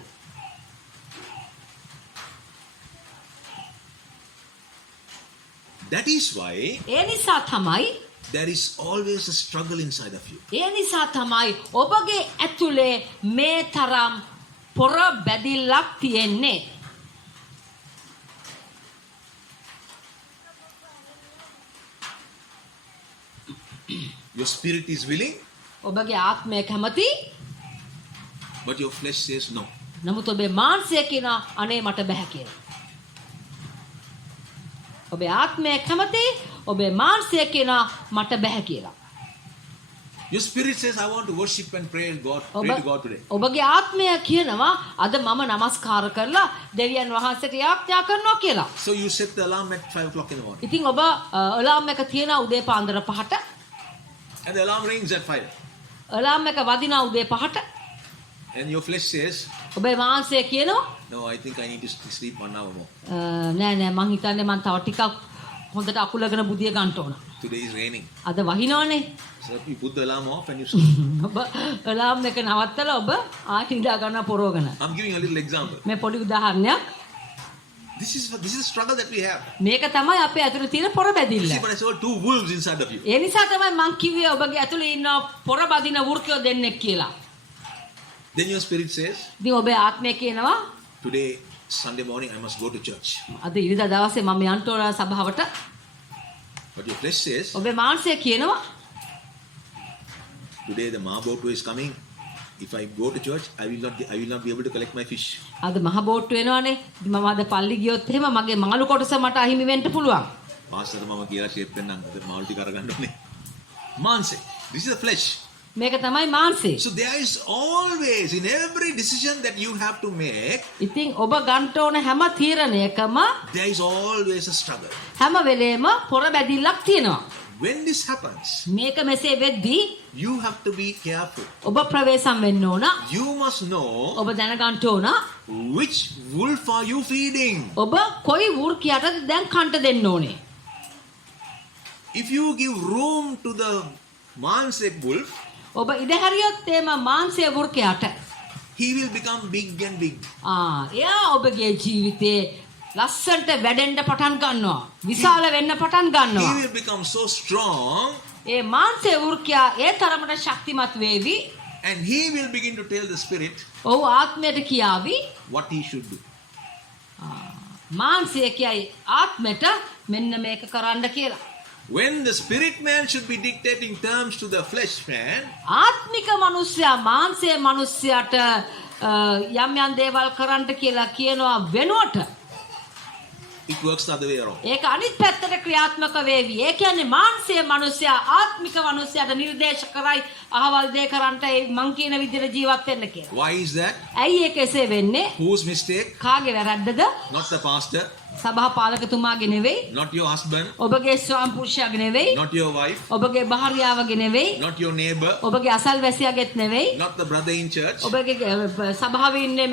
That is why ඒ නිසා තමයි there is always a struggle inside of you. ඒ නිසා තමයි ඔබගේ ඇතුලේ මේ තරම් පොර බැදිල්ලක් තියෙන්නේ. Your spirit is willing, ඔබගේ ආත්මය කැමති, But your flesh says no. නමුත් ඔබේ මාංශය කියනවා අනේ මට බෑ කියලා. ඔබේ ආත්මය කැමති, ඔබේ මාංශය කියනවා මට බෑ කියලා. Your spirit says, I want to worship and pray to God today. ඔබගේ ආත්මය කියනවා අද මම නමස්කාර කරලා දෙවියන් වහන්සේට යාඥා කරනවා කියලා. So you set the alarm at 5 o'clock in the morning. ඉතින් ඔබ අලාම් එක තියනවා උදේ පාන්දර 5ට. And the alarm rings at 5. අලාම් එක වදිනවා උදේ 5ට. And your flesh says, ඔබේ මාංශය කියනවා no, I think I need to sleep 1 hour more. නෑ මං හිතන්නේ මං තව ටිකක් හොඳට අකුලගෙන බුදිය ගන්න ඕන. Today is raining. අද වහිනවනේ. So you put the alarm off and you sleep. ඔබ අලාම් එක නවත්තලා ඔබ ආයෙ නිදා ගන්න පොරවගෙන. I'm giving a little example. මේ පොඩි උදාහරණයක්. This is the struggle that we have. මේක තමයි අපේ ඇතුලේ තියෙන පොර බැදිල්ල. See, but I saw 2 wolves inside of you. ඒ නිසා තමයි මං කිව්වේ ඔබගේ ඇතුලේ ඉන්න පොර බදින වෘකයෝ දෙන්නෙක් කියලා. Then your spirit says, ඉතින් ඔබේ ආත්මය කියනවා today, Sunday morning, I must go to church. අද ඉරිදා දවසේ මම යන්න ඕන සභාවට. But your flesh says, ඔබේ මාංශය කියනවා today the Mahabotu is coming. If I go to church, I will not be able to collect my fish. අද මහ බෝට්ටු වෙනවනේ. ඉතින් මම අද පල්ලි ගියොත් එහෙම මගේ මාළු කොටස මට අහිමි වෙන්න පුළුවන්. Pastor මම කියලා ෂේප් වෙන්නම්. අද මාළු ටික අරගන්න ඕනේ. Manse. This is the flesh. මේක තමයි මාංශය. So there is always, in every decision that you have to make, ඉතින් ඔබ ගන්න ඕන හැම තීරණයකම there is always a struggle. හැම වෙලේම පොර බැදිල්ලක් තියෙනවා. When this happens, මේක මෙසේ වෙද්දී you have to be careful. ඔබ ප්‍රවේශම් වෙන්න ඕන. You must know ඔබ දැනගන්න ඕන which wolf are you feeding. ඔබ කොයි වෘකයටද දැන් කන්ට දෙන්න ඕනේ. If you give room to the Manse wolf, ඔබ ඉඩ හැරියොත් එම මාංශය වෘකයට he will become big and big. එයා ඔබගේ ජීවිතේ ලස්සනට වැඩෙන්න පටන් ගන්නවා. විශාල වෙන්න පටන් He ගන්නවා. will become so strong ඒ මාංශය වෘකයා ඒ තරමට ශක්තිමත් වේවි. and he will begin to tell the spirit ඔහු ආත්මයට කියාවි. what he should do. මාංශය කියයි ආත්මයට මෙන්න මේක කරන්න කියලා. When the spirit man should be dictating terms to the flesh man, ආත්මික මිනිස්සයා මාංශයේ මිනිස්සයාට යම් යම් දේවල් කරන්න කියලා කියනවා වෙනුවට it works the other way around. ඒක අනිත් පැත්තට ක්‍රියාත්මක වේවි. ඒ කියන්නේ මාංශයේ මිනිස්සයා ආත්මික මිනිස්සයාට නිර්දේශ කරයි අහවල් දේ කරන්නට ඒ මං කියන විදිහට ජීවත් වෙන්න කියලා. Why is that? ඇයි ඒක එසේ වෙන්නේ? Whose mistake? කාගේ වැරද්දද? Not the pastor, සභා පාලකතුමාගේ නෙවෙයි, not your husband, ඔබගේ ස්වාම පුරුෂයාගේ නෙවෙයි, not your wife, ඔබගේ භාර්යාවගේ නෙවෙයි, not your neighbor, ඔබගේ අසල්වැසියාගේත් නෙවෙයි, not the brother in church. ඔබගේ සභාවේ ඉන්නේ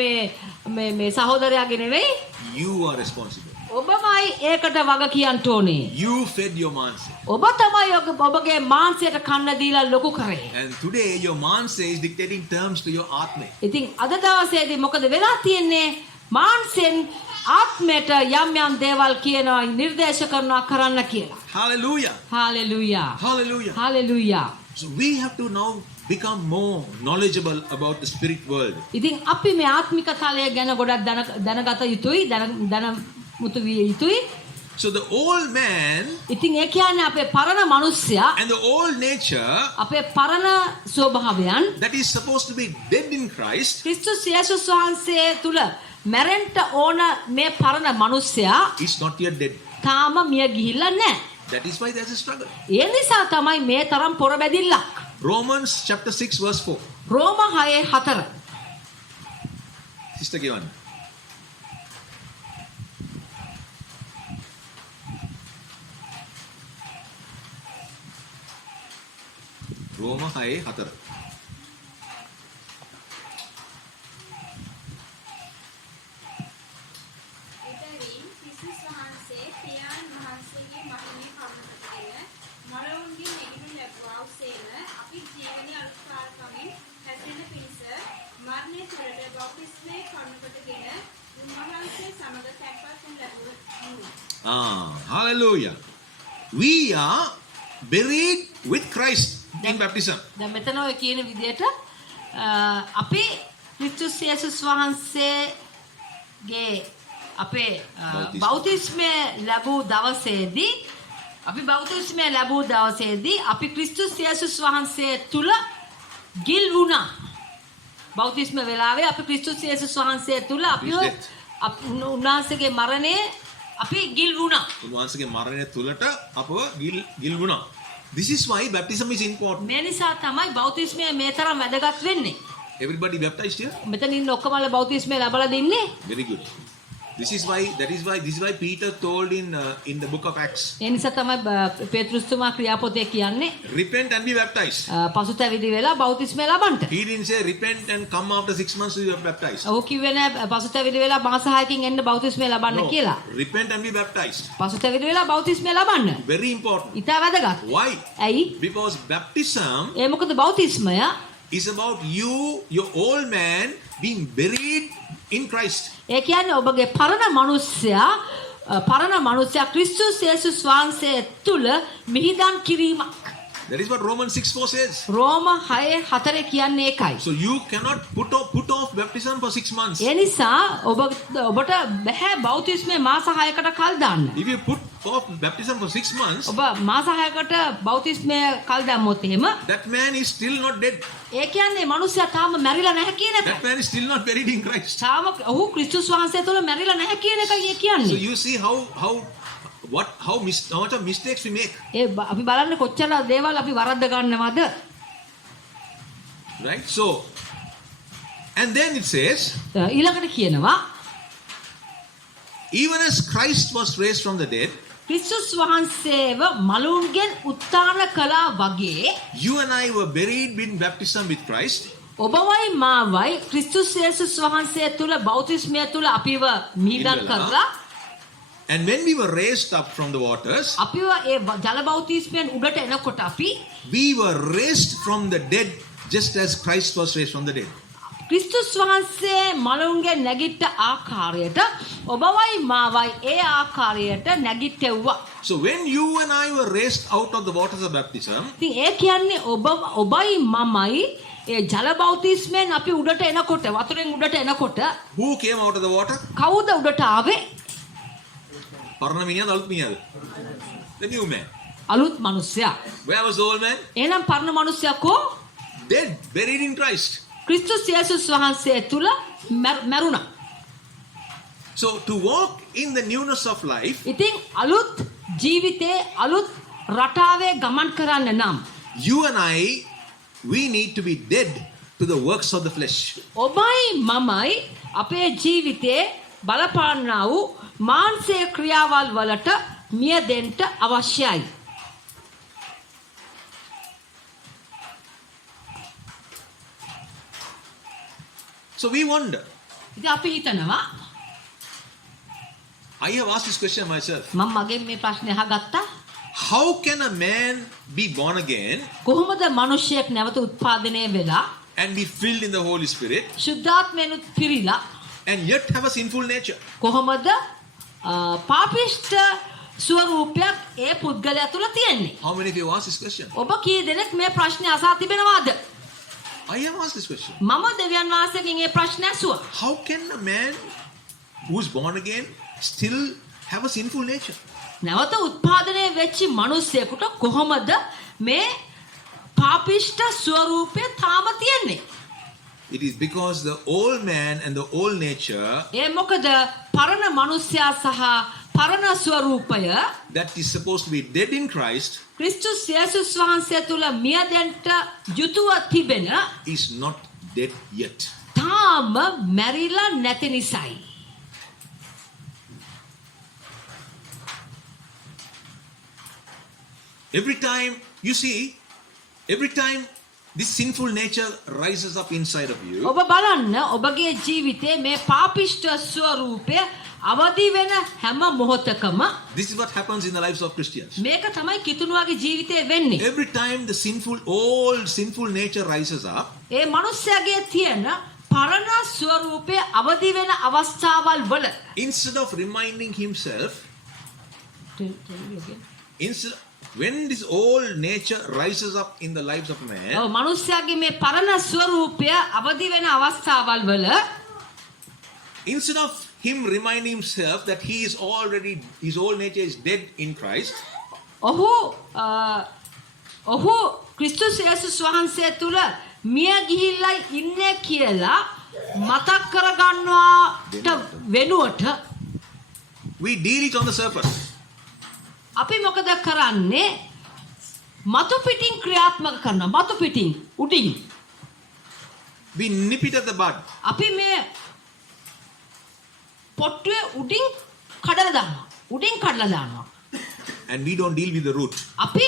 මේ සහෝදරයාගේ නෙවෙයි. You are responsible. ඔබමයි ඒකට වග කියන්න ඕනේ. You fed your manse. ඔබ තමයි ඔබගේ මාංශයට කන්න දීලා ලොකු කරේ. And today your manse is dictating terms to your atme. ඉතින් අද දවසේදී මොකද වෙලා තියෙන්නේ? මාංශෙන් ආත්මයට යම් යම් දේවල් කියනවා, නිර්දේශ කරනවා කරන්න කියලා. Hallelujah. Hallelujah. Hallelujah. Hallelujah. So we have to now become more knowledgeable about the spirit world. ඉතින් අපි මේ ආත්මික තලය ගැන ගොඩක් දැනගත යුතුයි, දැනමුතු විය යුතුයි. So the old man ඉතින් ඒ කියන්නේ අපේ පරණ මිනිස්සයා, and the old nature අපේ පරණ ස්වභාවයන් that is supposed to be dead in Christ ක්‍රිස්තුස් යේසුස් වහන්සේ තුල මැරෙන්න ඕන මේ පරණ මිනිස්සයා is not yet dead. තාම මිය ගිහිල්ලා නැහැ. That is why there's a struggle. ඒ නිසා තමයි මේ තරම් පොර බැදිල්ලක්. Romans chapter 6 verse 4. රෝම 6:4. Sister Givan. Roma 6:4. එතරින් ක්‍රිස්තුස් වහන්සේ පියාණන් වහන්සේගේ මහිමේ කරුණාවටගෙන මරණුන්ගේ නිගමන ලැබුවාසේම අපි ජීවනයේ අල්පකාලකමින් හැසිරෙන පිණිස මරණය තුළට බෞතිස්මේ කරුණාවටගෙන උන්වහන්සේ සමග තැන්පත් වන ලැබුණු. Hallelujah. We are buried with Christ in baptism. දැන් මෙතන ඔය කියන විදිහට අපි ක්‍රිස්තුස් යේසුස් වහන්සේගේ අපේ බෞතිස්මය ලැබූ දවසේදී අපි ක්‍රිස්තුස් යේසුස් වහන්සේ තුල ගිල් වුණා. බෞතිස්ම වෙලාවේ අපි ක්‍රිස්තුස් යේසුස් වහන්සේ තුල අපිව His death. උන්වහන්සේගේ මරණය අපි ගිල්වුණා. උන්වහන්සේගේ මරණය තුලට අපව ගිල්වුණා. This is why baptism is important. මේ නිසා තමයි බෞතිස්මය මේ තරම් වැදගත් වෙන්නේ. Everybody baptized here? මෙතන ඉන්න ඔක්කොමල බෞතිස්මය ලබලා දින්නේ. Very good. This is why Peter told in the book of Acts. ඒ නිසා තමයි පේතෘස්තුමා ක්‍රියාපොතේ කියන්නේ Repent and be baptized. පසුතැවිලි වෙලා බෞතිස්මය ලබන්න. He didn't say repent and come after 6 months you are baptized. ඔහු කිව්වේ නෑ පසුතැවිලි වෙලා මාස 6කින් එන්න බෞතිස්මය ලබන්න කියලා. Repent and be baptized. පසුතැවිලි වෙලා බෞතිස්මය ලබන්න. Very important. ඊට වැදගත්. Why? ඇයි? Because baptism ඒ මොකද බෞතිස්මය is about you, your old man, being buried in Christ. ඒ කියන්නේ ඔබගේ පරණ මනුස්සයා ක්‍රිස්තුස් යේසුස් වහන්සේ තුල මිහිදන් කිරීමක්. That is what Romans 6:4 says. රෝම 6:4 කියන්නේ ඒකයි. So you cannot put off baptism for 6 months. ඒ නිසා ඔබට බෑ බෞතිස්මය මාස 6කට කල් දාන්න. If you put off baptism for 6 months, ඔබ මාස 6කට බෞතිස්මය කල් දැම්මොත් එහෙම that man is still not dead. ඒ කියන්නේ මිනිස්සයා තාම මැරිලා නැහැ කියන That එකයි. man is still not buried in Christ. තාම ඔහු ක්‍රිස්තුස් වහන්සේ තුල මැරිලා නැහැ කියන එකයි ඒ So කියන්නේ. you see how much of mistakes we make, ඒ අපි බලන්න කොච්චර දේවල් අපි වරද්ද ගන්නවද? right? So, and then it says, ඊළඟට කියනවා even as Christ was raised from the dead, ක්‍රිස්තුස් වහන්සේව මලුන්ගෙන් උත්ථාන කළා වගේ you and I were buried in baptism with Christ. ඔබවයි මාවයි ක්‍රිස්තුස් යේසුස් වහන්සේ තුල බෞතිස්මය තුල අපිව මිහිදන් කරලා And when we were raised up from the waters, අපිව ඒ ජල බෞතිස්මයෙන් උඩට එනකොට අපි we were raised from the dead just as Christ was raised from the dead. ක්‍රිස්තුස් වහන්සේ මලුන්ගෙන් නැගිට්ට ආකාරයට ඔබවයි මාවයි ඒ ආකාරයට නැගිටෙව්වා. So when you and I were raised out of the waters of baptism, ඉතින් ඒ කියන්නේ ඔබයි මමයි ඒ ජල බෞතිස්මයෙන් අපි උඩට එනකොට වතුරෙන් උඩට එනකොට who came out of the water? කවුද උඩට ආවේ? පරණ මිනිහද අලුත් මිනිහද? The new man. අලුත් මිනිසයා. Where was the old man? එහෙනම් පරණ මිනිසයා කෝ? Dead, buried in Christ. ක්‍රිස්තුස් යේසුස් වහන්සේ තුල මැරුණා. So to walk in the newness of life, ඉතින් අලුත් ජීවිතේ අලුත් රටාවේ ගමන් කරන්න නම් you and I, we need to be dead to the works of the flesh. ඔබයි මමයි අපේ ජීවිතේ බලපාන්නා වූ මානසික ක්‍රියාවල් වලට මියදෙන්න අවශ්‍යයි. So we wonder. ඉතින් අපි හිතනවා I have asked this question myself. මම මගෙන් මේ ප්‍රශ්නේ අහගත්තා. How can a man be born again කොහොමද මිනිසෙක් නැවත උත්පාදනය වෙලා and be filled in the Holy Spirit සුද්ධාත්මයෙන් පිරීලා and yet have a sinful nature? කොහොමද පාපිෂ්ඨ ස්වරූපයක් ඒ පුද්ගලයා තුල තියෙන්නේ? How many of you have asked this question? ඔබ කී දෙනෙක් මේ ප්‍රශ්නේ අසා තිබෙනවද? I have asked this question. මම දෙවියන් වහන්සේගෙන් මේ ප්‍රශ්නේ අසුවා. How can a man who's born again still have a sinful nature? නැවත උත්පාදනය වෙච්ච මිනිසෙකුට කොහොමද මේ පාපිෂ්ඨ ස්වරූපය තාම තියෙන්නේ? It is because the old man and the old nature ඒ මොකද පරණ මිනිසයා සහ පරණ ස්වරූපය that is supposed to be dead in Christ ක්‍රිස්තුස් යේසුස් වහන්සේ තුල මියදෙන්න යුතුව තිබෙන is not dead yet. තාම මැරිලා නැති නිසායි. Every time this sinful nature rises up inside of you, ඔබ බලන්න ඔබගේ ජීවිතේ මේ පාපිෂ්ඨ ස්වරූපය අවදි වෙන හැම මොහොතකම this is what happens in the lives of Christians. මේක තමයි කිතුණුවාගේ ජීවිතේ වෙන්නේ. Every time the old sinful nature rises up, ඒ මිනිස්යාගේ තියෙන පරණ ස්වරූපය අවදි වෙන අවස්ථාවල් වල instead of reminding himself, when this old nature rises up in the lives of man, ඔව් මිනිස්යාගේ මේ පරණ ස්වරූපය අවදි වෙන අවස්ථාවල් වල instead of him reminding himself that his old nature is dead in Christ, ඔහු ක්‍රිස්තුස් යේසුස් වහන්සේ තුල මිය ගිහිල්ලා ඉන්නේ කියලා මතක් කරගන්නවාට වෙනුවට we deal it on the surface. අපි මොකද කරන්නේ? මතු පිටින් ක්‍රියාත්මක කරනවා. මතු පිටින් උඩින් We nip it at the bud. අපි මේ පොට්ටුවේ උඩින් කඩලා දානවා. උඩින් කඩලා දානවා. And we don't deal with the root. අපි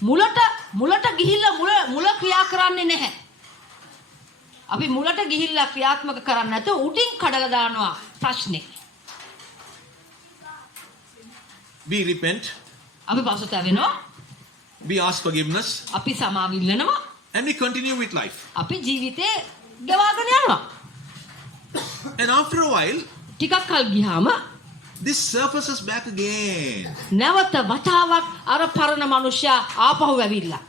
මුලට ගිහිල්ලා මුල ක්‍රියා කරන්නේ නැහැ. අපි මුලට ගිහිල්ලා ක්‍රියාත්මක කරන්නේ නැතුව උඩින් කඩලා දානවා ප්‍රශ්නේ. We repent, අපි පසුතැවෙනවා. we ask forgiveness, අපි සමාව ඉල්ලනවා. and we continue with life. අපි ජීවිතේ ගෙවාගෙන යනවා. And after a while, ටිකක් කල් ගියාම this surfaces back again. නැවත වතාවක් අර පරණ මනුෂ්‍යයා ආපහු ඇවිල්ලා.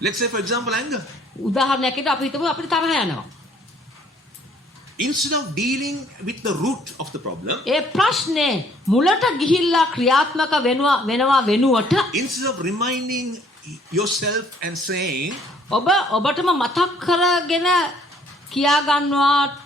Let's say, for example, anger. උදාහරණයකට අපි හිතමු අපිට තරහ යනවා. Instead of dealing with the root of the problem, ඒ ප්‍රශ්නේ මුලට ගිහිල්ලා ක්‍රියාත්මක වෙනවා වෙනුවට instead of reminding yourself and saying, ඔබටම මතක් කරගෙන කියා ගන්නවා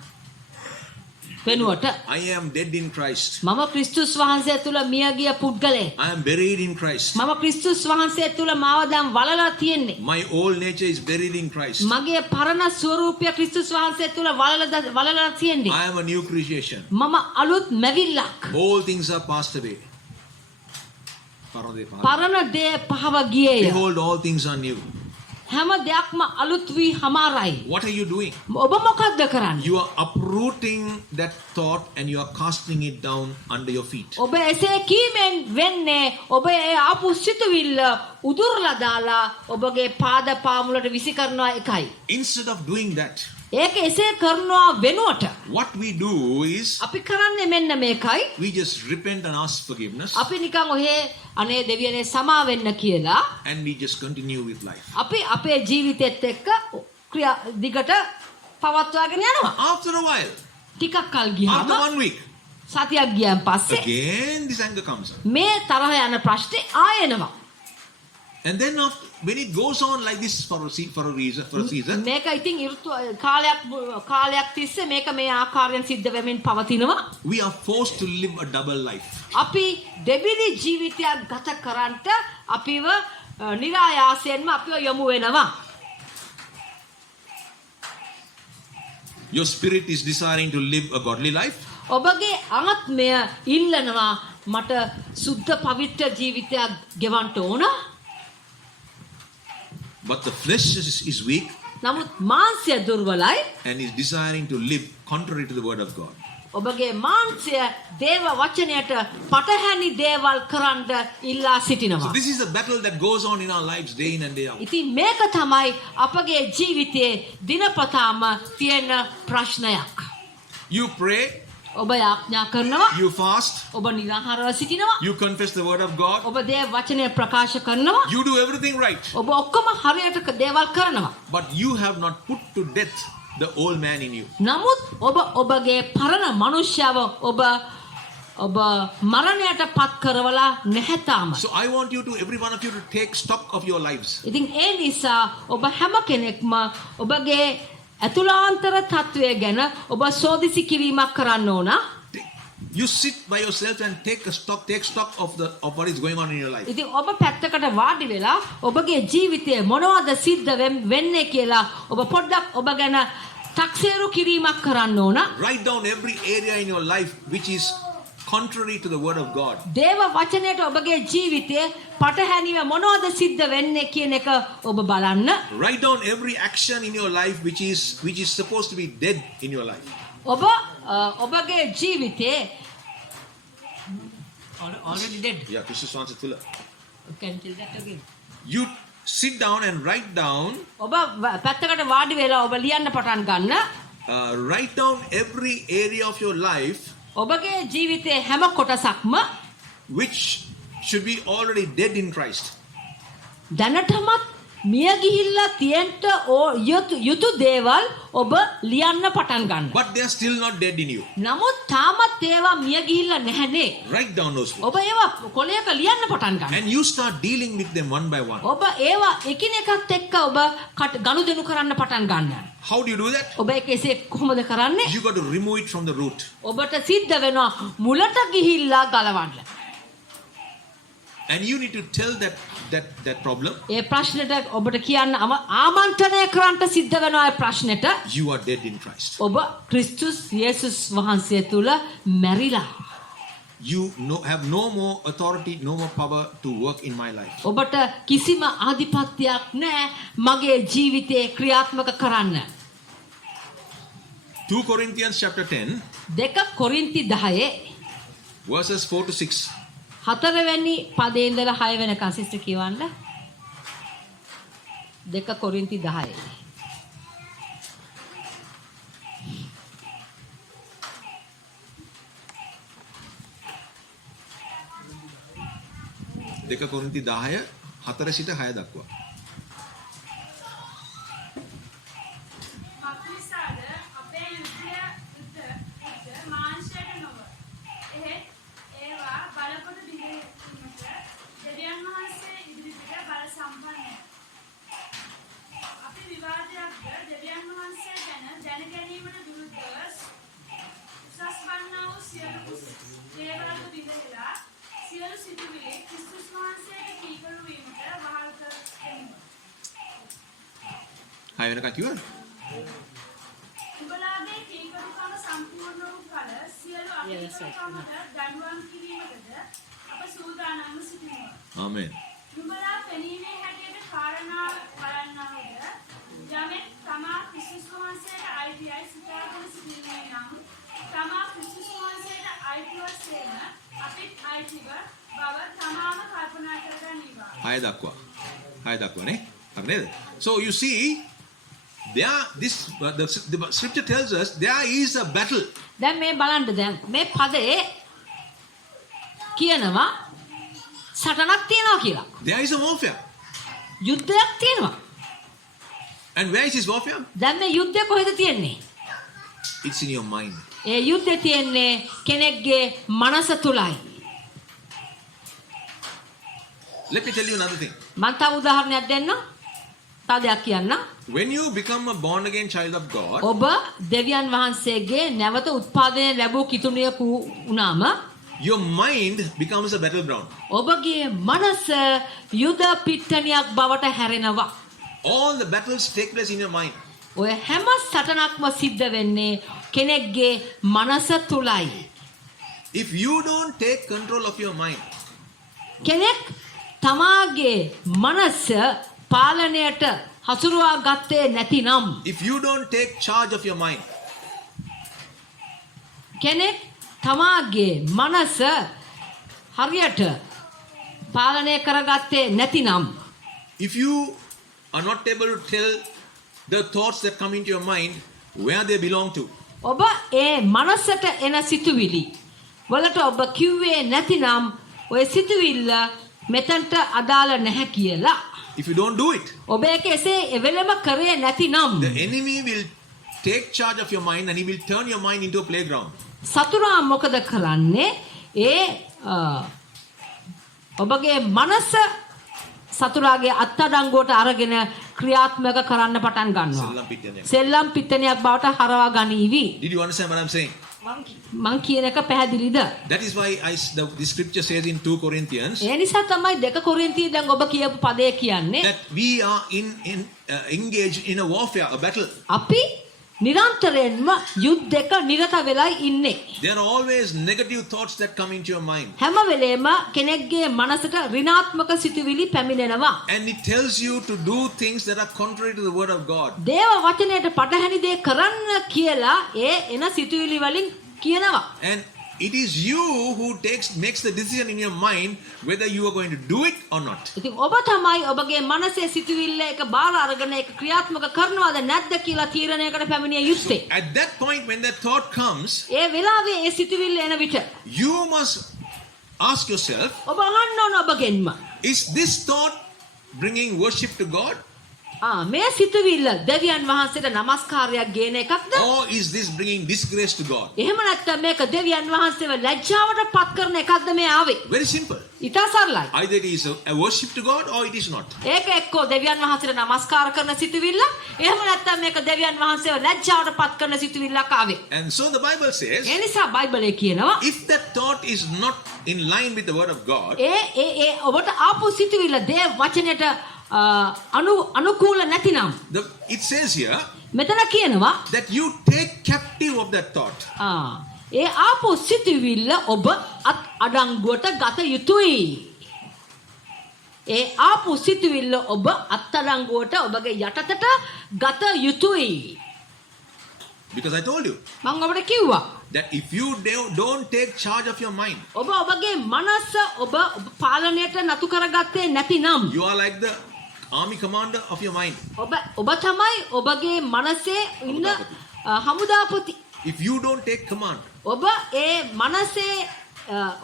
වෙනුවට I am dead in Christ. මම ක්‍රිස්තුස් වහන්සේ තුල මිය ගිය පුද්ගලයෙක්. I am buried in Christ. මම ක්‍රිස්තුස් වහන්සේ තුල මාව දැන් වලලා තියෙන්නේ. My old nature is buried in Christ. මගේ පරණ ස්වරූපය ක්‍රිස්තුස් වහන්සේ තුල වලලා තියෙන්නේ. I am a new creation. මම අලුත් මැවිල්ලක්. All things are passed away. පරණ දේ පහව ගියේය. Behold, all things are new. හැම දෙයක්ම අලුත් වී හමාරයි. What are you doing? ඔබ මොකක්ද කරන්නේ? You are uprooting that thought and you are casting it down under your feet. ඔබ එසේ කීමෙන් වෙන්නේ ඔබ ඒ ආපු සිතුවිල්ල උදුරලා දාලා ඔබගේ පාද පාමුලට විසි කරනවා එකයි. Instead of doing that, ඒක එසේ කරනවා වෙනුවට what we do is අපි කරන්නේ මෙන්න මේකයි. we just repent and ask forgiveness අපි නිකන් ඔහේ අනේ දෙවියනේ සමා වෙන්න කියලා and we just continue with life. අපි අපේ ජීවිතෙත් එක්ක ක්‍රියා දිගට පවත්වාගෙන යනවා. After a while, ටිකක් කල් ගියාම after 1 week, සතියක් ගියන් පස්සේ again this anger comes up. මේ තරහ යන ප්‍රශ්නේ ආයෙනවා. And then when it goes on like this for a season, මේක ඉතින් ඍතු කාලයක් තිස්සේ මේක මේ ආකාරයෙන් සිද්ධ වෙමින් පවතිනවා. we are forced to live a double life. අපි දෙවිලි ජීවිතයක් ගත කරන්නට අපිව නිරායාසයෙන්ම අපිව යොමු වෙනවා. Your spirit is desiring to live a godly life. ඔබගේ ආත්මය ඉල්ලනවා මට සුද්ධ පවිත්‍ර ජීවිතයක් ගෙවන්න ඕන. But the flesh is weak නමුත් මාංශය දුර්වලයි. and is desiring to live contrary to the word of God. ඔබගේ මාංශය දේව වචනයට පටහැනි දේවල් කරන්න ඉල්ලා So සිටිනවා. this is a battle that goes on in our lives day in and day out. ඉතින් මේක තමයි අපගේ ජීවිතයේ දිනපතාම තියෙන ප්‍රශ්නයක්. You pray, ඔබ යාඥා කරනවා. you fast, ඔබ නිරාහාරව සිටිනවා. you confess the word of God, ඔබ දේව වචනය ප්‍රකාශ කරනවා. you do everything right. ඔබ ඔක්කොම හරියට දේවල් කරනවා. But you have not put to death the old man in you. නමුත් ඔබගේ පරණ මනුෂ්‍යව ඔබ මරණයට පත් කරවලා නැහැ තාම. So I want you to, every one of you, to take stock of your lives. ඉතින් ඒ නිසා ඔබ හැම කෙනෙක්ම ඔබගේ ඇතුළාන්තර තත්වය ගැන ඔබ සෝදිසි කිරීමක් කරන්න ඕන. You sit by yourself and take stock of what is going on in your life. ඉතින් ඔබ පැත්තකට වාඩි වෙලා ඔබගේ ජීවිතයේ මොනවද සිද්ධ වෙන්නේ කියලා ඔබ පොඩ්ඩක් ඔබ ගැන තක්සේරු කිරීමක් කරන්න ඕන. Write down every area in your life which is contrary to the word of God. දේව වචනයට ඔබගේ ජීවිතයේ පටහැනිව මොනවද සිද්ධ වෙන්නේ කියන එක ඔබ බලන්න. Write down every action in your life which is supposed to be dead in your life. ඔබගේ ජීවිතයේ already dead. Yeah, Christus wants it fuller. Can you tell that again? You sit down and write down. ඔබ පැත්තකට වාඩි වෙලා ඔබ ලියන්න පටන් ගන්න. Write down every area of your life ඔබගේ ජීවිතයේ හැම කොටසක්ම which should be already dead in Christ. දැනටමත් මිය ගිහිල්ලා තියෙන්න යුතු දේවල් ඔබ ලියන්න පටන් ගන්න. But they are still not dead in you. නමුත් තාමත් ඒවා මිය ගිහිල්ලා නැහනේ. Write down those books. ඔබ ඒවා කොලයක ලියන්න පටන් ගන්න. And you start dealing with them one by one. ඔබ ඒවා එකිනෙකත් එක්ක ඔබ ගනුදෙනු කරන්න පටන් ගන්න. How do you do that? ඔබ ඒක එසේ කොහොමද කරන්නේ? You got to remove it from the root. ඔබට සිද්ධ වෙනවා මුලට ගිහිල්ලා ගලවන්න. And you need to tell that problem. ඒ ප්‍රශ්නෙට ඔබට කියන්න ආමන්ත්‍රණය කරන්න සිද්ධ වෙනවා ඒ ප්‍රශ්නෙට. You are dead in Christ. ඔබ ක්‍රිස්තුස් යේසුස් වහන්සේ තුල මැරිලා. You have no more authority, no more power to work in my life. ඔබට කිසිම ආධිපත්‍යයක් නැහැ මගේ ජීවිතේ ක්‍රියාත්මක කරන්න. 2 Corinthians chapter 10 2 කොරින්ති 10 verses 4 to 6. 4 වෙනි පදේ ඉඳලා 6 වෙනකන් සිස්ටර් කියවන්න. 2 කොරින්ති 10. දෙක කොරින්ති 10 4 සිට 6 දක්වා. මක්නිසාද අපේ යුද්ධ මාංශයට නොව. එහෙත් ඒවා බලකොට බිඳීමට දෙවියන් වහන්සේ ඉදිරිපිට බල සම්පන්නය. අපි විවාදයක්ද දෙවියන් වහන්සේ ගැන දැන ගැනීමට විරුද්ධව උසස් වන්නා වූ සියලු දේවල්ද බිඳලා සියලු සිතුවිලි ක්‍රිස්තුස් වහන්සේට කීකරු වීමට වහල් කරගනිමු. 6 වෙනකන් කිව්වද? උඹලාගේ කීකරුකම සම්පූර්ණ වූ කල සියලු අකීකරුකමට දඬුවම් කිරීමටද අප සූදානම්ව සිටිනවා. ආමෙන්. උඹලා පෙනීමේ හැටියට කාරණා බලන්නවද යමෙක් තමා ක්‍රිස්තුස් වහන්සේට අයිතියි සිතාගෙන සිටින්නේ නම් තමා ක්‍රිස්තුස් වහන්සේට අයිතිව සේන අපිත් අයිතිව බව තමාම කල්පනා කරගන්නවා. 6 දක්වා. 6 දක්වා නේ? හරි නේද? So you see the scripture tells us there is a battle. දැන් මේ බලන්න දැන් මේ පදේ කියනවා සටනක් තියෙනවා කියලා. There is a warfare. යුද්ධයක් තියෙනවා. And where is this warfare? දැන් මේ යුද්ධය කොහෙද තියෙන්නේ? It's in your mind. ඒ යුද්ධය තියෙන්නේ කෙනෙක්ගේ මනස තුලයි. Let me tell you another thing. මම තව උදාහරණයක් දෙන්නම්. තව දෙයක් කියන්නම්. When you become a born again child of God, ඔබ දෙවියන් වහන්සේගේ නැවත උත්පාදනය ලැබූ කිතුණියක වුණාම your mind becomes a battleground. ඔබගේ මනස යුද පිට්ටනියක් බවට හැරෙනවා. All the battles take place in your mind. ඔය හැම සටනක්ම සිද්ධ වෙන්නේ කෙනෙක්ගේ මනස තුලයි. If you don't take control of your mind, කෙනෙක් තමාගේ මනස පාලනයට හසුරුවා ගත්තේ නැතිනම් if you don't take charge of your mind, කෙනෙක් තමාගේ මනස හරියට පාලනය කරගත්තේ නැතිනම් if you are not able to tell the thoughts that come into your mind where they belong to, ඔබ ඒ මනසට එන සිතුවිලි වලට ඔබ කිව්වේ නැතිනම් ඔය සිතුවිල්ල මෙතනට අදාළ නැහැ කියලා. if you don't do it, ඔබ ඒක එසේ එවෙලම කරේ නැතිනම් the enemy will take charge of your mind and he will turn your mind into a playground. සතුරා මොකද කරන්නේ? ඒ ඔබගේ මනස සතුරාගේ අත්අඩංගුවට අරගෙන ක්‍රියාත්මක කරන්න පටන් ගන්නවා. සෙල්ලම් පිටණයක් බවට හරවා ගනීවි. Did you understand what I'm saying? මං කියන එක පැහැදිලිද? That is why the scripture says in 2 Corinthians ඒ නිසා තමයි 2 කොරින්තිය දැන් ඔබ කියපු පදේ කියන්නේ that we are engaged in a warfare, a battle. අපි නිරන්තරයෙන්ම යුද්ධයක නිරත වෙලා ඉන්නේ. There are always negative thoughts that come into your mind. හැම වෙලේම කෙනෙක්ගේ මනසට ඍණාත්මක සිතුවිලි පැමිණෙනවා. And it tells you to do things that are contrary to the word of God. දේව වචනයට පටහැනි දේ කරන්න කියලා ඒ එන සිතුවිලි වලින් කියනවා. And it is you who makes the decision in your mind whether you are going to do it or not. ඉතින් ඔබ තමයි ඔබගේ මනසේ සිතුවිල්ල එක බාර අරගෙන ඒක ක්‍රියාත්මක කරනවද නැද්ද කියලා තීරණයකට පැමිණිය යුත්තේ. At that point when that thought comes, ඒ වෙලාවේ ඒ සිතුවිල්ල එන විට you must ask yourself, ඔබ අහන්න ඕන ඔබගෙන්ම is this thought bringing worship to God? මේ සිතුවිල්ල දෙවියන් වහන්සේට නමස්කාරයක් ගේන එකක්ද? Or is this bringing disgrace to God? එහෙම නැත්නම් මේක දෙවියන් වහන්සේව ලැජ්ජාවට පත් කරන එකක්ද මේ ආවේ? Very simple. ඊට සරලයි. Either it is a worship to God or it is not. ඒක එක්කෝ දෙවියන් වහන්සේට නමස්කාර කරන සිතුවිල්ල. එහෙම නැත්නම් මේක දෙවියන් වහන්සේව ලැජ්ජාවට පත් කරන සිතුවිල්ලක් ආවේ. And so the Bible says, ඒ නිසා බයිබලයේ කියනවා if that thought is not in line with the word of God, ඒ ඔබට ආපු සිතුවිල්ල දේ වචනයට අනුකූල නැතිනම් it says here මෙතන කියනවා that you take captive of that thought. ඒ ආපු සිතුවිල්ල ඔබ අඩංගුවට ගත යුතුයි. ඒ ආපු සිතුවිල්ල ඔබ අත්අඩංගුවට ඔබගේ යටතට ගත යුතුයි. Because I told you මම ඔබට කිව්වා that if you don't take charge of your mind, ඔබ ඔබගේ මනස ඔබ පාලනයට නතු කරගත්තේ නැතිනම් you are like the army commander of your mind. ඔබ තමයි ඔබගේ මනසේ ඉන්න හමුදාපති. If you don't take command, ඔබ ඒ මනසේ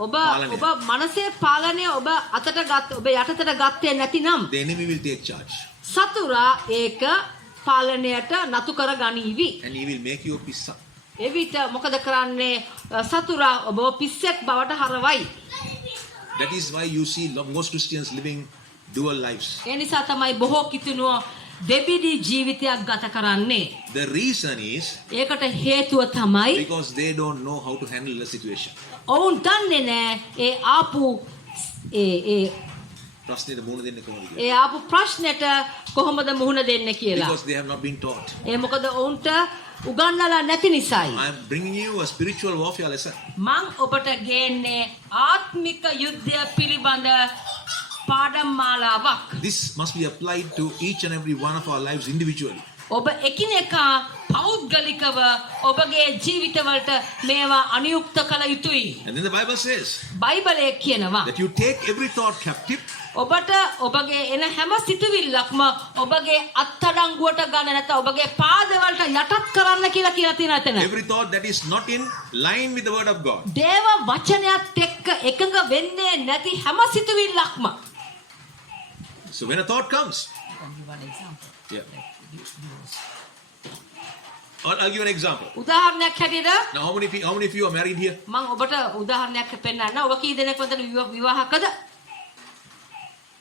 ඔබ මනසේ පාලනය ඔබ අතට ගත් ඔබ යටතට ගත්තේ නැතිනම් the enemy will take charge සතුරා ඒක පාලනයට නතු කර ගනීවි. and he will make you a pissa. එවිට මොකද කරන්නේ? සතුරා ඔබ පිස්සෙක් බවට හරවයි. That is why you see most Christians living dual lives. ඒ නිසා තමයි බොහෝ කිතුණුව දෙබිඩි ජීවිතයක් ගත කරන්නේ. The reason is ඒකට හේතුව තමයි because they don't know how to handle the situation. ඔවුන් දන්නේ නැහැ ඒ ආපු ප්‍රශ්නෙට මුහුණ දෙන්න කොහොමද කියලා. ඒ ආපු ප්‍රශ්නෙට කොහොමද මුහුණ දෙන්නේ කියලා. Because they have not been taught. ඒ මොකද ඔවුන්ට උගන්වලා නැති නිසායි. I am bringing you a spiritual warfare lesson. මං ඔබට ගේන්නේ ආත්මික යුද්ධය පිළිබඳ පාඩම් මාලාවක්. This must be applied to each and every one of our lives individually. ඔබ එකිනෙකා පෞද්ගලිකව ඔබගේ ජීවිතවලට මේවා අනුයුක්ත කළ යුතුයි. And then the Bible says බයිබලයේ කියනවා that you take every thought captive ඔබට ඔබගේ එන හැම සිතුවිල්ලක්ම ඔබගේ අත්අඩංගුවට ගන්න නැත්නම් ඔබගේ පාදවලට යටත් කරන්න කියලා තියෙනවා එතන. every thought that is not in line with the word of God. දේව වචනයත් එක්ක එකඟ වෙන්නේ නැති හැම සිතුවිල්ලක්ම. So when a thought comes, yeah. I'll give you an example. උදාහරණයක් හැටියට Now how many of you are married here? මම ඔබට උදාහරණයක් පෙන්නන්න. ඔබ කී දෙනෙක් වන්දන විවාහකද?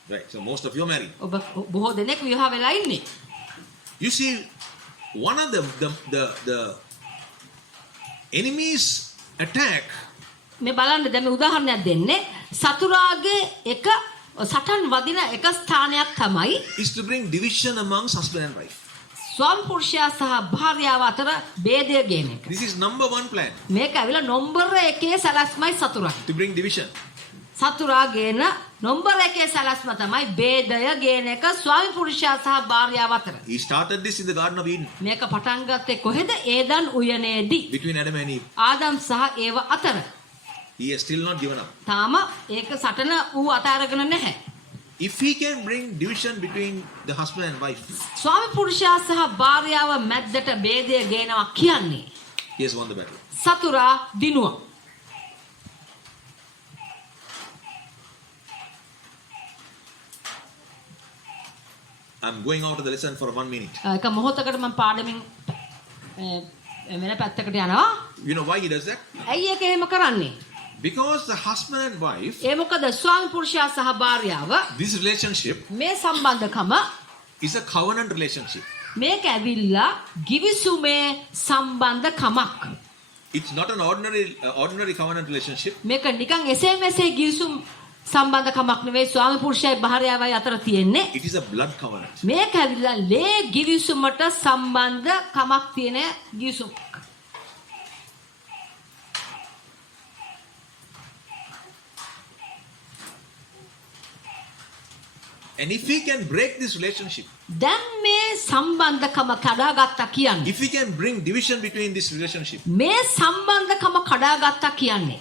Right. So most of you are married. ඔබ බොහෝ දෙනෙක් විවාහ වෙලා ඉන්නේ. You see, one of the enemy's attack මේ බලන්න දැන් මේ උදාහරණයක් දෙන්නේ. සතුරාගේ එක සටන් වදින එක ස්ථානයක් තමයි is to bring division amongst husband and wife. ස්වාමි පුරුෂයා සහ භාර්යාව අතර ભેදය ගේන එක. This is number one plan, මේක ඇවිල්ලා නම්බර 1 සැලැස්මයි සතුරා. to bring division. සතුරා ගේන නම්බර 1 සැලැස්ම තමයි ભેදය ගේන එක ස්වාමි පුරුෂයා සහ භාර්යාව අතර. He started this in the Garden of Eden මේක පටන් ගත්තේ කොහෙද? Eden උයනේදී. between Adam and Eve. Adam සහ ඒව අතර. He has still not given up. තාම ඒක සටන ඌ අතාරගෙන නැහැ. If he can bring division between the husband and wife, ස්වාමි පුරුෂයා සහ භාර්යාව මැද්දට ભેදය ගේනවා කියන්නේ he has won the battle. සතුරා දිනුවා. I'm going out of the lesson for 1 minute. එක මොහොතකට මම පාඩමින් වෙන පැත්තකට යනවා. You know why he does that? ඇයි ඒක එහෙම කරන්නේ? Because the husband and wife, ඒ මොකද ස්වාමි පුරුෂයා සහ භාර්යාව this relationship මේ සම්බන්ධකම is a covenant relationship. මේක ඇවිල්ලා givisumේ සම්බන්ධකමක්. It's not an ordinary covenant relationship. මේක නිකන් එසේ මෙසේ givisum සම්බන්ධකමක් නෙවෙයි ස්වාමි පුරුෂයයි භාර්යාවයි අතර තියෙන්නේ. It is a blood covenant. මේක ඇවිල්ලා ලේ givisumට සම්බන්ධකමක් තියෙන givisum. And if we can break this relationship, දැන් මේ සම්බන්ධකම කඩාගත්තා කියන්නේ if we can bring division between this relationship, මේ සම්බන්ධකම කඩාගත්තා කියන්නේ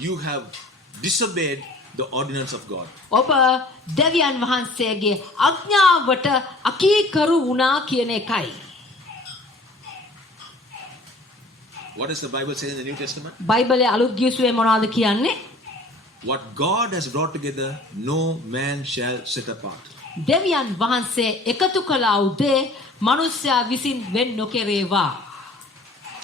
you have disobeyed the ordinance of God. ඔබ දෙවියන් වහන්සේගේ අඥාවට අකීකරු වුණා කියන එකයි. What does the Bible say in the New Testament? බයිබලයේ අලුත් ගිවිසුමේ මොනවද කියන්නේ? What God has brought together, no man shall set apart. දෙවියන් වහන්සේ එකතු කළා උදේ මනුෂ්‍යයා විසින් වෙන් නොකෙරේවා.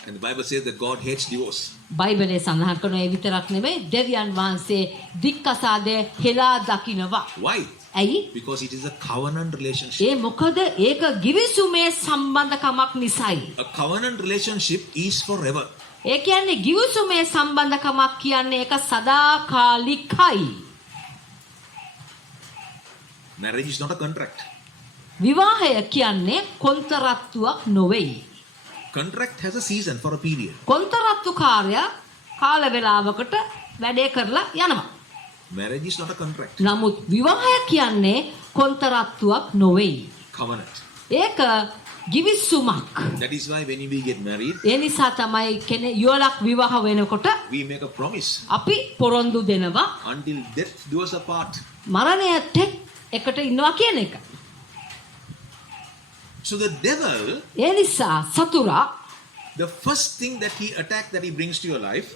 And the Bible says that God hates divorce. බයිබලයේ සඳහන් කරන ඒ විතරක් නෙමෙයි දෙවියන් වහන්සේ දික්කසාදේ හෙලා දකිනවා. Why? ඇයි? Because it is a covenant relationship. ඒ මොකද ඒක ගිවිසුමේ සම්බන්ධකමක් නිසායි. A covenant relationship is forever. ඒ කියන්නේ ගිවිසුමේ සම්බන්ධකමක් කියන්නේ ඒක සදාකාලිකයි. Marriage is not a contract. විවාහය කියන්නේ කොන්තරත්තුවක් නොවේයි. Contract has a season for a period. කොන්තරත්තුකාරයා කාල වේලාවකට වැඩේ කරලා යනවා. Marriage is not a contract. නමුත් විවාහය කියන්නේ කොන්තරත්තුවක් නොවේයි. Covenant. ඒක ගිවිසුමක්. That is why when we get married, ඒ නිසා තමයි කෙනෙක් යුවලක් විවාහ වෙනකොට we make a promise අපි පොරොන්දු දෙනවා until death do us apart. මරණයට එකට ඉන්නවා කියන එක. So the devil, ඒ නිසා සතුරා the first thing that he attack that he brings to your life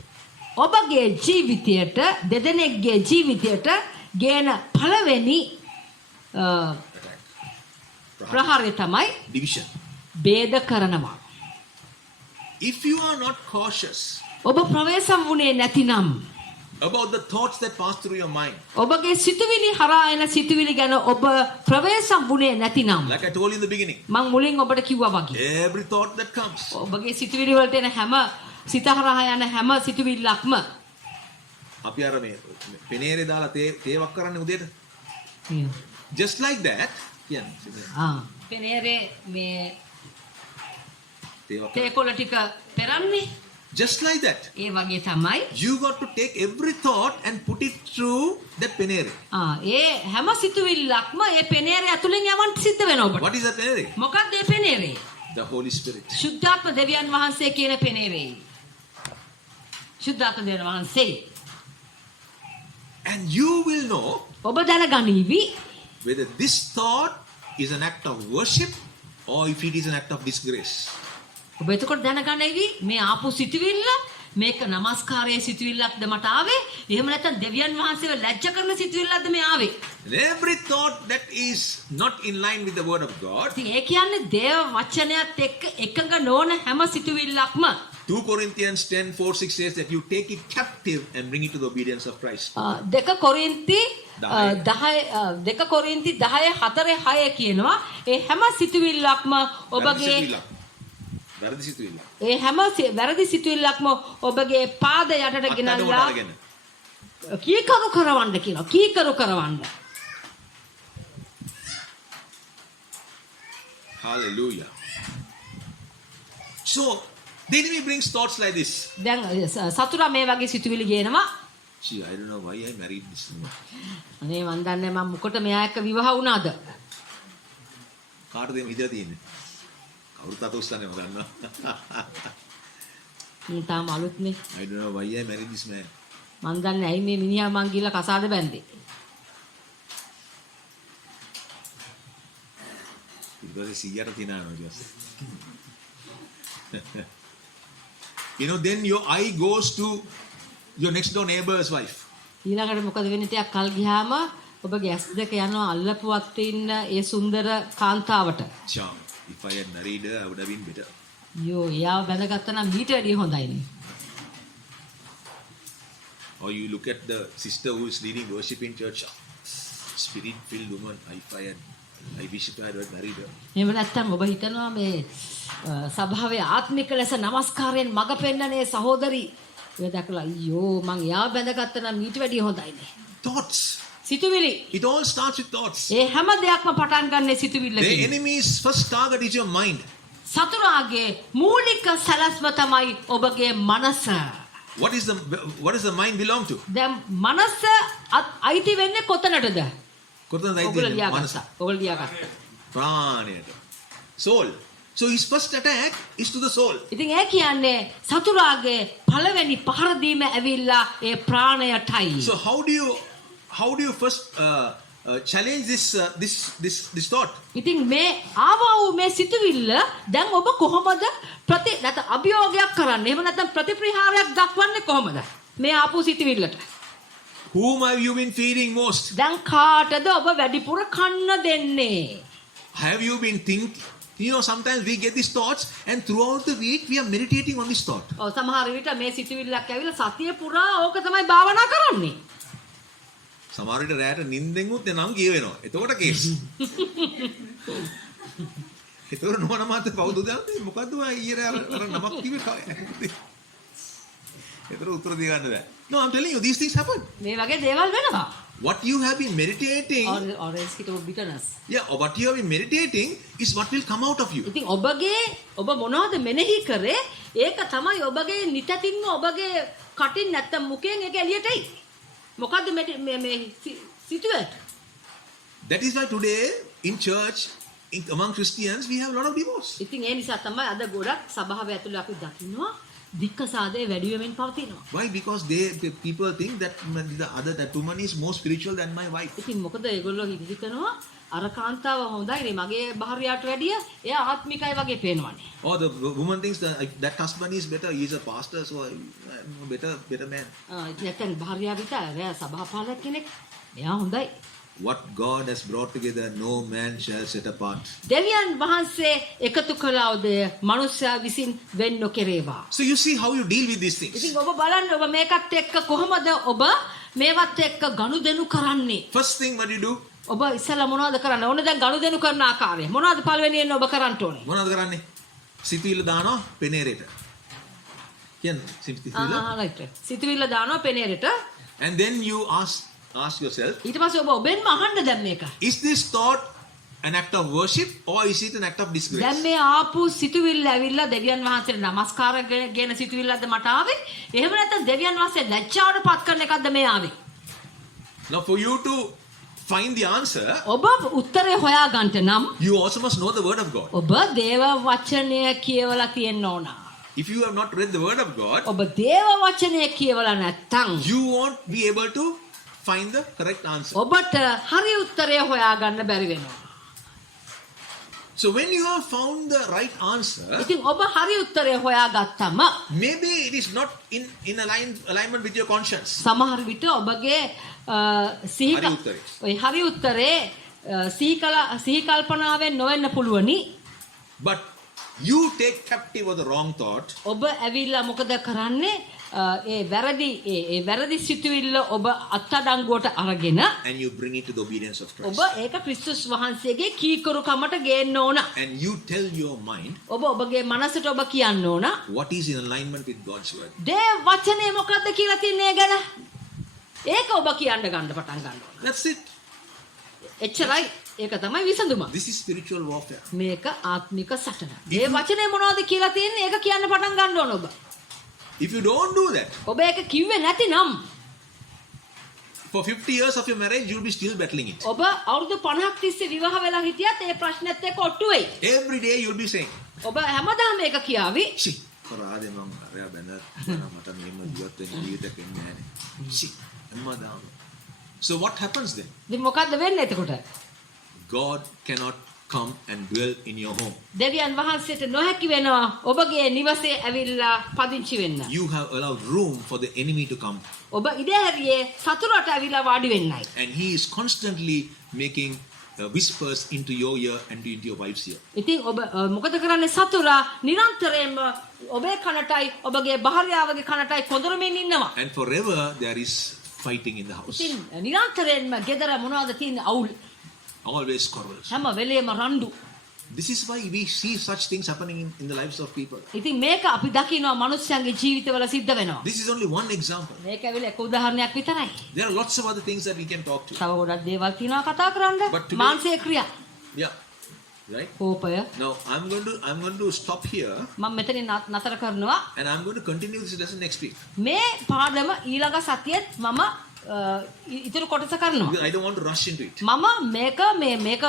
ඔබගේ ජීවිතයට දෙදෙනෙක්ගේ ජීවිතයට ගේන පළවෙනි attack, ප්‍රහාරය තමයි division. ભેද කරනවා. If you are not cautious ඔබ ප්‍රවේශම් වුණේ නැතිනම් about the thoughts that pass through your mind, ඔබගේ සිතුවිලි හරහා එන සිතුවිලි ගැන ඔබ ප්‍රවේශම් වුණේ නැතිනම් like I told you in the beginning, මම මුලින් ඔබට කිව්වා වගේ every thought that comes, ඔබගේ සිතුවිලි වලට එන හැම සිත හරහා යන හැම සිතුවිල්ලක්ම අපි අර මේ පෙනේරේ දාලා තේවක් කරන්නේ උදේට, just like that කියන්නේ පෙනේරේ මේ තේවක් තේකොළ ටික පෙරන්නේ just like that. ඒ වගේ තමයි You got to take every thought and put it through that penere. ඒ හැම සිතුවිල්ලක්ම ඒ පෙනේරේ ඇතුලෙන් යවන්න සිද්ධ වෙනවා ඔබට. What is that penere? මොකක්ද ඒ පෙනේරේ? The Holy Spirit. ශුද්ධාත්ම දෙවියන් වහන්සේ කියන පෙනේරේ. ශුද්ධාත්ම දෙවියන් වහන්සේ. And you will know ඔබ දැනගනීවි whether this thought is an act of worship or if it is an act of disgrace. ඔබ එතකොට දැනගනීවි මේ ආපු සිතුවිල්ල මේක නමස්කාරයේ සිතුවිල්ලක්ද මට ආවේ එහෙම නැත්නම් දෙවියන් වහන්සේව ලැජ්ජ කරන සිතුවිල්ලක්ද මේ ආවේ. And every thought that is not in line with the word of God, ඉතින් ඒ කියන්නේ දේව වචනයත් එක්ක එකඟ නොවන හැම සිතුවිල්ලක්ම 2 Corinthians 10:4-6 says that you take it captive and bring it to the obedience of Christ. දෙක කොරින්ති 10:4-6 කියනවා ඒ හැම සිතුවිල්ලක්ම ඔබගේ වැරදි සිතුවිල්ල. ඒ හැම වැරදි සිතුවිල්ලක්ම ඔබගේ පාද යටට ගෙනල්ලා කීකරු කරවන්න කියනවා. කීකරු කරවන්න. Hallelujah. So the enemy brings thoughts like this. දැන් සතුරා මේ වගේ සිතුවිලි ගේනවා. Gee, I don't know why I married this woman. අනේ මන් දන්නේ මම මොකට මෙයා එක්ක විවාහ වුණාද? කාටද මේ ඉඳලා තියෙන්නේ? කවුරුත් අත උස්සන්නේ මම දන්නවා. මම තාම අලුත්නේ. I don't know why I married this man. මන් දන්නේ ඇයි මේ මිනිහා මං ගිහලා කසාද බැන්දේ. ඊට සියයට තියනවා ඊට You know, then your eye goes to your next door neighbor's wife. ඊළඟට මොකද වෙන්නේ ටිකක් කල් ගියාම ඔබගේ ඇස් දෙක යනවා අල්ලපුවත් ඉන්න ඒ සුන්දර කාන්තාවට. Charm. If I had married her, I would have been better. යෝ එයාව බැඳගත්තා නම් මීට වැඩිය හොඳයිනේ. Or you look at the sister who is leading worship in church. Spirit-filled woman. I wish if I had married her. එහෙම නැත්නම් ඔබ හිතනවා මේ සභාවේ ආත්මික ලෙස නමස්කාරයෙන් මඟ පෙන්නනේ සහෝදරි. ඒ දැකලා අයියෝ මං එයාව බැඳගත්තා නම් මීට වැඩිය හොඳයිනේ. Thoughts. සිතුවිලි. It all starts with thoughts. ඒ හැම දෙයක්ම පටන් ගන්න සිතුවිල්ලකින්. The enemy's first target is your mind. සතුරාගේ මූලික සැලැස්ම තමයි ඔබගේ මනස. What does the mind belong to? දැන් මනස අයිති වෙන්නේ කොතනටද? කොතනද අයිති ඔගොල්ලෝ වෙන්නේ? මනස. ලියාගත්තා. ඔගොල්ලෝ ලියාගත්තා. ප්‍රාණයට. Soul. So his first attack is to the soul. ඉතින් ඒ කියන්නේ සතුරාගේ පළවෙනි පහර දීම ඇවිල්ලා ඒ ප්‍රාණයටයි. So how do you first challenge this thought? ඉතින් මේ ආවා වූ මේ සිතුවිල්ල දැන් ඔබ කොහොමද නැත්නම් අභියෝගයක් කරන්නේ? එහෙම නැත්නම් ප්‍රතිප්‍රහාරයක් දක්වන්නේ කොහොමද? මේ ආපු සිතුවිල්ලට. Whom have you been feeding most? දැන් කාටද ඔබ වැඩිපුර කන්න දෙන්නේ? Have you been thinking? You know, sometimes we get these thoughts, and throughout the week we are meditating on this thought. ඔව් සමහර විට මේ සිතුවිල්ලක් ඇවිල්ලා සතිය පුරා ඕක තමයි භාවනා කරන්නේ. සමහර විට රැයට නිින්දෙන් උත් නම් කියවෙනවා. එතකොට කේස්. ඒතර නෝන මාත් පවුද දන්නේ මොකද්ද ඊයේ අර නමක් කිව්වේ ඒතර උත්තර දී ගන්න බෑ. No, I'm telling you, these things happen. මේ වගේ දේවල් වෙනවා. What you have been meditating, or else it will bitterness. yeah, or what you have been meditating is what will come out of you. ඉතින් ඔබ මොනවද මෙනෙහි කරේ? ඒක තමයි ඔබගේ නිතතින්ම ඔබගේ කටින් නැත්තම් මුඛයෙන් ඒක එළියට එයි. මොකද්ද මේ සිතුවේ? That is why today in church, among Christians, we have a lot of divorce. ඉතින් ඒ නිසා තමයි අද ගොඩක් සභාව ඇතුළේ අපි දකින්නවා දික්කසාදේ වැඩි වෙමින් පවතිනවා. Why? Because the people think that that woman is more spiritual than my wife. ඉතින් මොකද ඒගොල්ලෝ හිතනවා අර කාන්තාව හොඳයි මගේ භාර්යාවට වැඩිය එයා ආත්මිකයි වගේ පේනවනේ. Or the woman thinks that husband is better, he is a pastor, so better man. නැත්නම් භාර්යාව විතර එයා සභාපාලක කෙනෙක් එයා හොඳයි. What God has brought together, no man shall set apart. දෙවියන් වහන්සේ එකතු කළාද මනුෂ්‍යයා විසින් වෙන් නොකරේවා. So you see how you deal with these things. ඉතින් ඔබ බලන්න ඔබ මේකත් එක්ක කොහොමද ඔබ මේවත් එක්ක ගනුදෙනු කරන්නේ? First thing what you do, ඔබ ඉස්සලා මොනවද කරන්නේ? ඕන දැන් ගනුදෙනු කරන ආකාරය. මොනවද පළවෙනියෙන් ඔබ කරන්න ඕනේ? මොනවද කරන්නේ? සිතුවිල්ල දානවා පෙනේරේට. කියන්නේ සිතුවිල්ල. right. සිතුවිල්ල දානවා පෙනේරේට. And then you ask yourself, ඊට පස්සේ ඔබ ඔබෙන්ම අහන්න දැන් මේක. is this thought an act of worship or is it an act of disgrace? දැන් මේ ආපු සිතුවිල්ල ඇවිල්ලා දෙවියන් වහන්සේට නමස්කාර කියන සිතුවිල්ලක්ද මට ආවේ? එහෙම නැත්නම් දෙවියන් වහන්සේ ලැජ්ජාවට පත් කරන එකක්ද මේ ආවේ? Now for you to find the answer, ඔබ උත්තරේ හොයාගන්න නම් you also must know the word of God. ඔබ දේව වචනය කියවලා තියෙන්න ඕන. If you have not read the word of God, ඔබ දේව වචනය කියවලා නැත්නම් you won't be able to find the correct answer. ඔබට හරි උත්තරය හොයාගන්න බැරි වෙනවා. So when you have found the right answer, ඉතින් ඔබ හරි උත්තරය හොයාගත්තම maybe it is not in alignment with your conscience. සමහර විට ඔබගේ හරි උත්තරේ. ඔය හරි උත්තරේ සිහි කල්පනාවෙන් නොවෙන්න පුළුවනි. But you take captive of the wrong thought. ඔබ ඇවිල්ලා මොකද කරන්නේ? ඒ වැරදි සිතුවිල්ල ඔබ අත්අඩංගුවට අරගෙන And you bring it to the obedience of Christ. ඔබ ඒක ක්‍රිස්තුස් වහන්සේගේ කීකරුකමට ගේන්න ඕන. And you tell your mind ඔබගේ මනසට ඔබ කියන්න ඕන what is in alignment with God's word. දේ වචනේ මොකද්ද කියලා තියන්නේ ගැන. ඒක ඔබ කියන්න ගන්න පටන් ගන්න ඕන. That's it. එච්චරයි. ඒක තමයි විසඳුම. This is spiritual warfare. මේක ආත්මික සටන. ඒ වචනේ මොනවද කියලා තියන්නේ ඒක කියන්න පටන් ගන්න ඕන ඔබ. If you don't do that, ඔබ ඒක කිව්වේ නැතිනම් for 50 years of your marriage, you'll be still battling it. ඔබ අවුරුදු 50ක් තිස්සේ විවාහ වෙලා හිටියත් ඒ ප්‍රශ්නෙත් එක්ක ඔට්ටු වෙයි. Every day you'll be saying, ඔබ හැමදාම ඒක කියාවි. "Shit, කරාදේ මම අරයා බැන මට මේම ජීවත් වෙන්න ජීවිතයක් එන්නේ නැහැ." Shit, හැමදාම. So what happens then? ඉතින් මොකද්ද වෙන්නේ එතකොට? God cannot come and dwell in your home. දෙවියන් වහන්සේට නොහැකි වෙනවා ඔබගේ නිවසේ ඇවිල්ලා පදිංචි වෙන්න. You have allowed room for the enemy to come. ඔබ ඉඩහැරියේ සතුරට ඇවිල්ලා වාඩි වෙන්නයි. And he is constantly making whispers into your ear and into your wife's ear. ඉතින් ඔබ මොකද කරන්නේ? සතුරා නිරන්තරයෙන්ම ඔබේ කනටයි ඔබගේ භාර්යාවගේ කනටයි කොඳුරමින් ඉන්නවා. And forever there is fighting in the house. ඉතින් නිරන්තරයෙන්ම ගෙදර මොනවද තියෙන්නේ? අවුල්. Always quarrels. හැම වෙලේම රණ්ඩු. This is why we see such things happening in the lives of people. ඉතින් මේක අපි දකිනවා මිනිස්යන්ගේ ජීවිතවල සිද්ධ වෙනවා. This is only one example. මේක ඇවිල්ලා එක උදාහරණයක් විතරයි. There are lots of other things that we can talk to. තව ගොඩක් දේවල් තියෙනවා කතා කරන්න. But today- මානසික ක්‍රියා. Yeah. Right? කෝපය. Now I'm going to stop here මම මෙතනින් නතර කරනවා. and I'm going to continue this lesson next week. මේ පාඩම ඊළඟ සතියේත් මම ඉතුරු කොටස කරනවා. Because I don't want to rush into it. මම මේක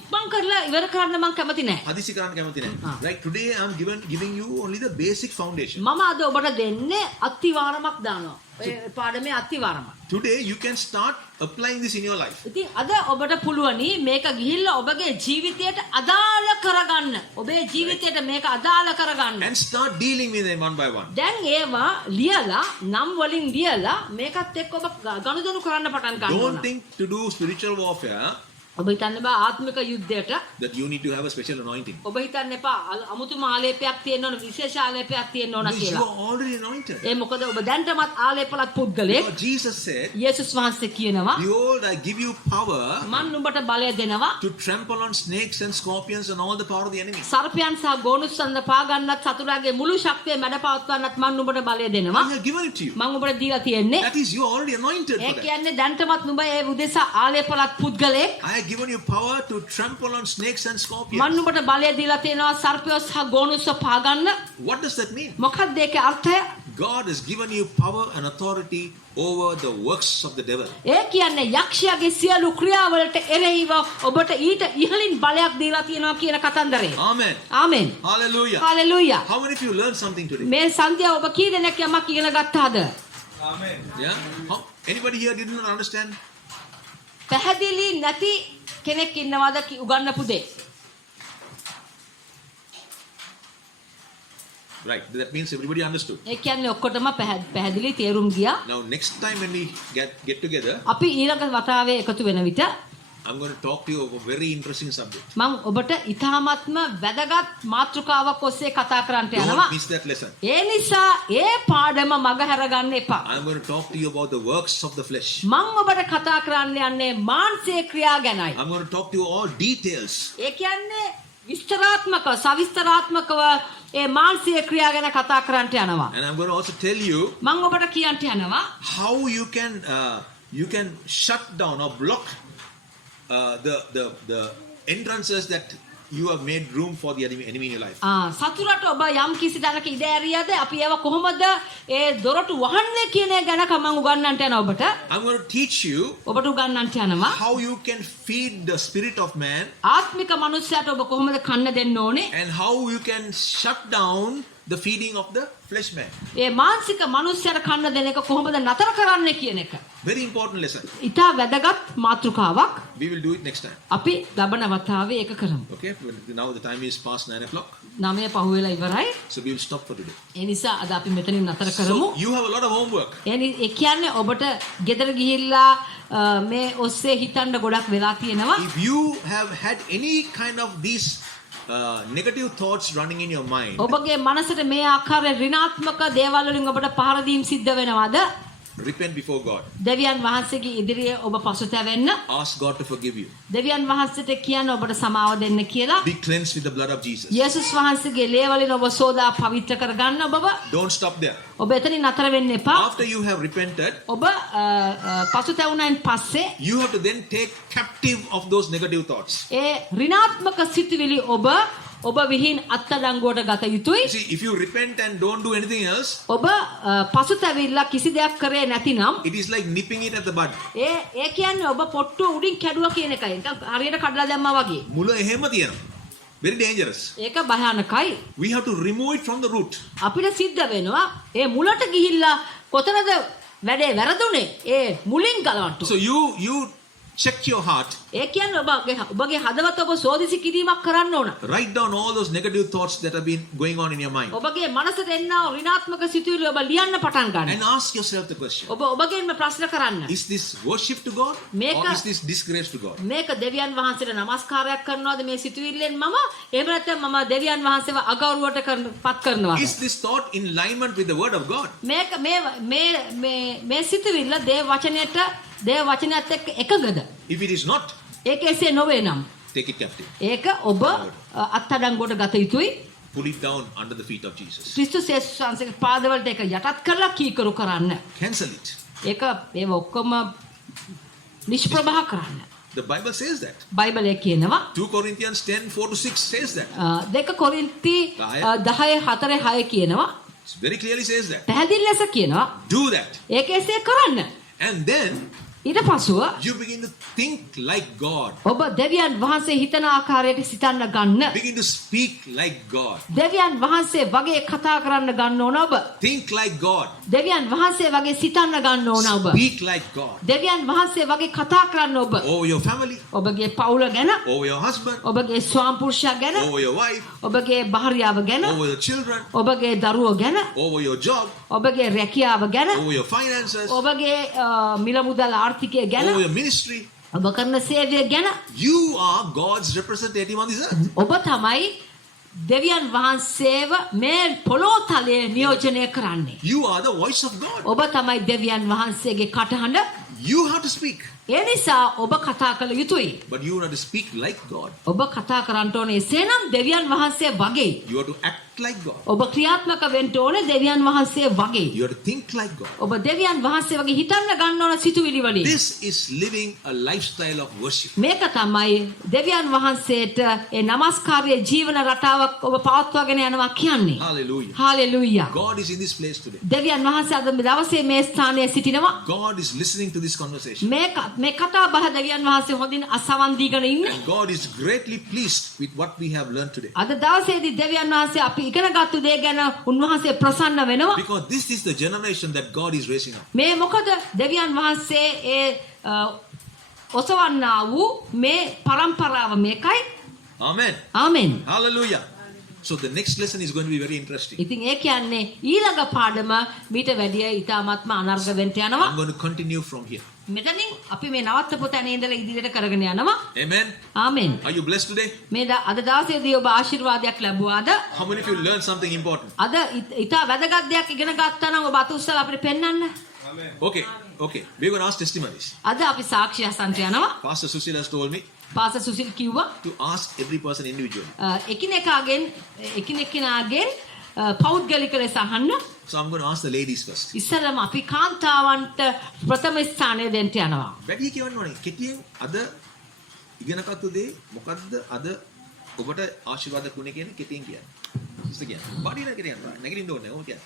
ඉක්මන් කරලා ඉවර කරන්න මම කැමති නැහැ. හදිසි කරන්න කැමති Ah. නැහැ. Right, today I'm giving you only the basic foundation. මම අද ඔබට දෙන්නේ අත්තිවාරමක් දානවා. ඔය පාඩමේ අත්තිවාරමක්. Today you can start applying this in your life. ඉතින් අද ඔබට පුළුවනි මේක ගිහිල්ලා ඔබගේ ජීවිතයට අදාළ කරගන්න. ඔබේ ජීවිතයට මේක අදාළ කරගන්න. And start dealing with them one by one. දැන් ඒවා ලියලා නම් වලින් ලියලා මේකත් එක්ක ඔබ ගනුදෙනු කරන්න පටන් ගන්න ඕන. Don't think to do spiritual warfare ඔබ හිතන්න බෑ ආත්මික යුද්ධයට that you need to have a special anointing. ඔබ හිතන්න එපා අමුතුම ආලේපයක් තියෙන්න ඕන විශේෂ ආලේපයක් තියෙන්න ඕන No, you කියලා. are already anointed. ඒ මොකද ඔබ දැන්ටමත් ආලේපලත් පුද්ගලයෙක්. Because Jesus said, යේසුස් වහන්සේ කියනවා behold, I give you power මන් නුඹට බලය දෙනවා to trample on snakes and scorpions and all the power of the enemy. සර්පයන් සහ ගෝනුස්සන්ද පා ගන්නත් සතුරාගේ මුළු ශක්තිය මැඩ පවත්වන්නත් මන් නුඹට බලය දෙනවා. I have given it to you. මම ඔබට දීලා තියෙන්නේ. That is, you are already anointed A for that. කියන්නේ දැන්ටමත් නුඹ ඒ උදෙසා ආලේපලත් පුද්ගලයෙක්. I have given you power to trample on snakes and මන් scorpions. නුඹට බලය දීලා තියෙනවා සර්පයෝ සහ ගෝනුස්ස පා ගන්න. What does that mean? මොකක්ද ඒකේ අර්ථය? God has given you power and authority over the works of the devil. ඒ කියන්නේ යක්ෂයාගේ සියලු ක්‍රියාවලට එරෙහිව ඔබට ඊට ඉහළින් බලයක් දීලා තියෙනවා කියන කතන්දරය. Amen. Amen. Hallelujah. Hallelujah. How many of you learned something today? මේ සන්ධ්‍යාව ඔබ කී දෙනෙක් යමක් ඉගෙන ගත්තාද? Yeah? Anybody here did not understand? පැහැදිලි නැති කෙනෙක් ඉන්නවද උගන්නපු දෙය? Right. That means everybody understood. ඒ කියන්නේ ඔක්කොටම පැහැදිලි තේරුම් ගියා. Now, next time when we get together, අපි ඊළඟ වතාවේ එකතු වෙන විට I'm going to talk to you of a very interesting subject. මම ඔබට ඉතාමත්ම වැදගත් මාතෘකාවක් ඔස්සේ කතා කරන්නට යනවා. Don't miss that lesson. ඒ නිසා ඒ පාඩම මගහැර ගන්න එපා. I'm going to talk to you about the works of the flesh. මම ඔබට කතා කරන්න යන්නේ මාංශයේ ක්‍රියා ගැනයි. I'm going to talk to you all details. ඒ කියන්නේ විස්තරාත්මක සවිස්තරාත්මකව ඒ මාංශයේ ක්‍රියා ගැන කතා කරන්නට යනවා. And I'm going to also tell you මම ඔබට කියන්නට යනවා how you can shut down or block the entrances that you have made room for the enemy in your life. සතුරට ඔබ යම් කිසි තැනක ඉඩ ඇරියද අපි ඒව කොහොමද ඒ දොරටු වහන්නේ කියන එක ගැන මම උගන්වන්නට යනවා ඔබට. I'm going to teach you ඔබට උගන්වන්නට යනවා how you can feed the spirit of man ආත්මික මනුස්සයාට ඔබ කොහොමද කන්න දෙන්න ඕනේ. and how you can shut down the feeding of the flesh man. ඒ මානසික මනුස්සයාට කන්න දෙන එක කොහොමද නතර කරන්නේ කියන එක. Very important lesson. ඉතා වැදගත් මාතෘකාවක්. We will do it next time. අපි ලබන වතාවේ ඒක කරමු. Okay? Now the time is past 9 o'clock. 9 පහුවෙලා ඉවරයි. So we will stop for today. ඒ නිසා අද අපි මෙතනින් නතර කරමු. So you have a lot of homework. ඒ කියන්නේ ඔබට ගෙදර ගිහිල්ලා මේ ඔස්සේ හිතන්න ගොඩක් වෙලා තියෙනවා. If you have had any kind of these negative thoughts running in your mind, ඔබගේ මනසට මේ ආකාරයේ ඍණාත්මක දේවල් වලින් ඔබට පහර දීම් සිද්ධ වෙනවද? repent before God. දෙවියන් වහන්සේගේ ඉදිරියේ ඔබ පසුතැවෙන්න. Ask God to forgive you. දෙවියන් වහන්සේට කියන්න ඔබට සමාව දෙන්න කියලා. Be cleansed with the blood of Jesus. යේසුස් වහන්සේගේ ලේ වලින් ඔබ සෝදා පවිත්‍ර කරගන්න ඔබව. Don't stop there. ඔබ එතනින් නතර වෙන්න එපා. After you have repented, ඔබ පසුතැවුණාන් පස්සේ you have to then take captive of those negative thoughts. ඒ ඍණාත්මක සිතුවිලි ඔබ විහිං අත්අඩංගුවට ගත යුතුයි. You see, if you repent and don't do anything else, ඔබ පසුතැවිල්ල කිසි දෙයක් කරේ නැතිනම් it is like nipping it at the bud. ඒ කියන්නේ ඔබ පොට්ටුව උඩින් කැඩුවා කියන එකයි. නිකන් හරියට කඩලා දැම්මා වගේ. මුල එහෙම තියෙනවා. Very dangerous. ඒක භයානකයි. We have to remove it from the root. අපිට සිද්ධ වෙනවා ඒ මුලට ගිහිල්ලා කොතනද වැඩේ වැරදුනේ? ඒ මුලින් ගලවන්න. So you check your heart. ඒ කියන්නේ ඔබගේ හදවත ඔබ සෝදිසි කිරීමක් කරන්න ඕන. Write down all those negative thoughts that have been going on in your mind. ඔබගේ මනසට එන්නා ඍණාත්මක සිතුවිලි ඔබ ලියන්න පටන් ගන්න. And ask yourself the question. ඔබගෙන්ම ප්‍රශ්න කරන්න. Is this worship to God or is this disgrace to God? මේක දෙවියන් වහන්සේට නමස්කාරයක් කරනවාද මේ සිතුවිල්ලෙන් මම? එහෙම නැත්නම් මම දෙවියන් වහන්සේව අගෞරවයට පත් කරනවාද? Is this thought in alignment with the word of God? මේක මේ සිතුවිල්ල දේව වචනයට එක්ක එකගද? If it is not, ඒක එසේ නොවේ නම් take it captive. ඒක ඔබ අත්අඩංගුවට ගත යුතුයි. Pull it down under the feet of Jesus. ක්‍රිස්තුස් යේසුස් වහන්සේගේ පාදවලට ඒක යටත් කරලා කීකරු කරන්න. Cancel it. ඒක ඒව ඔක්කොම නිෂ්ප්‍රභා කරන්න. The Bible says that. බයිබලයේ කියනවා 2 Corinthians 10:4-6 says that. 2 කොරින්ති 10:4-6 කියනවා. It very clearly says that. පැහැදිලි ලෙස කියනවා Do that. ඒක එසේ කරන්න. And then ඊට පසුව you begin to think like God. ඔබ දෙවියන් වහන්සේ හිතන ආකාරයට සිතන්න ගන්න. Begin to speak like God. දෙවියන් වහන්සේ වගේ කතා කරන්න ගන්න ඕන ඔබ. Think like God. දෙවියන් වහන්සේ වගේ සිතන්න ගන්න ඕන ඔබ. Speak like God. දෙවියන් වහන්සේ වගේ කතා කරන්න ඔබ. Over your family, ඔබගේ පවුල ගැන, over your husband, ඔබගේ ස්වාම පුරුෂයා ගැන, over your wife, ඔබගේ භාර්යාව ගැන, over your children, ඔබගේ දරුවෝ ගැන, over your job, ඔබගේ රැකියාව ගැන, over your finances, ඔබගේ මිල මුදල් ආර්ථිකය ගැන, over your ministry. ඔබ කරන සේවය ගැන. You are God's representative on this earth. ඔබ තමයි දෙවියන් වහන්සේව මේ පොළොව තලයේ නියෝජනය කරන්නේ. You are the voice of God. ඔබ තමයි දෙවියන් වහන්සේගේ කටහඬ. You have to speak, ඒ නිසා ඔබ කතා කළ යුතුයි. but you have to speak like God. ඔබ කතා කරන්න ඕනේ එසේනම් දෙවියන් වහන්සේ වගේ. You have to act like God. ඔබ ක්‍රියාත්මක වෙන්න ඕනේ දෙවියන් වහන්සේ වගේ. You have to think like God. ඔබ දෙවියන් වහන්සේ වගේ හිතන්න ගන්න ඕන සිතුවිලි වලින්. This is living a lifestyle of worship. මේක තමයි දෙවියන් වහන්සේට ඒ නමස්කාරයේ ජීවන රටාවක් ඔබ පවත්වාගෙන යනවා කියන්නේ. Hallelujah. Hallelujah. God is in this place today. දෙවියන් වහන්සේ අද දවසේ මේ ස්ථානයේ සිටිනවා. God is listening to this conversation. මේ කතා බහ දෙවියන් වහන්සේ හොඳින් අසවන් දීගෙන ඉන්නේ. And God is greatly pleased with what we have learned today. අද දවසේදී දෙවියන් වහන්සේ අපි ඉගෙනගත්තු දේ ගැන උන්වහන්සේ ප්‍රසන්න වෙනවා. Because this is the generation that God is raising up. මේ මොකද දෙවියන් වහන්සේ ඒ ඔසවන්නා වූ මේ පරම්පරාව මේකයි. Amen. Amen. Hallelujah. So the next lesson is going to be very interesting. ඉතින් ඒ කියන්නේ ඊළඟ පාඩම මීට වැඩිය ඉතාමත්ම අනර්ග වෙන්න යනවා. I'm going to continue from here. මෙතනින් අපි මේ නවත්තපු තැන ඉඳලා ඉදිරියට කරගෙන යනවා. Amen. Amen. Are you blessed today? මේ අද දවසේදී ඔබ ආශිර්වාදයක් ලැබුවාද? How many of you learned something important? අද ඉතා වැදගත් දෙයක් ඉගෙන ගත්තා නම් ඔබ අත උස්සලා අපිට පෙන්වන්න. Okay. Okay. We're going to ask testimonies. අද අපි සාක්ෂි අසන්ට යනවා. Pastor Susil has told me පාස Susil කිව්වා to ask every person individually. එකිනෙකාගෙන් පෞද්ගලික ලෙස අහන්න. So I'm going to ask the ladies first. ඉස්සරම අපි කාන්තාවන්ට ප්‍රථම ස්ථානය දෙන්න යනවා. වැඩි කියවන්න ඕනේ. කෙටියෙන් අද ඉගෙනගත්තු දේ මොකද්ද අද ඔබට ආශිර්වාදයක් වුණේ කියන කෙටියෙන් කියන්න. සිස්ටර් කියන්න. බඩින කෙටියෙන් නැගිටින්න ඕනේ. ඕක කියන්න.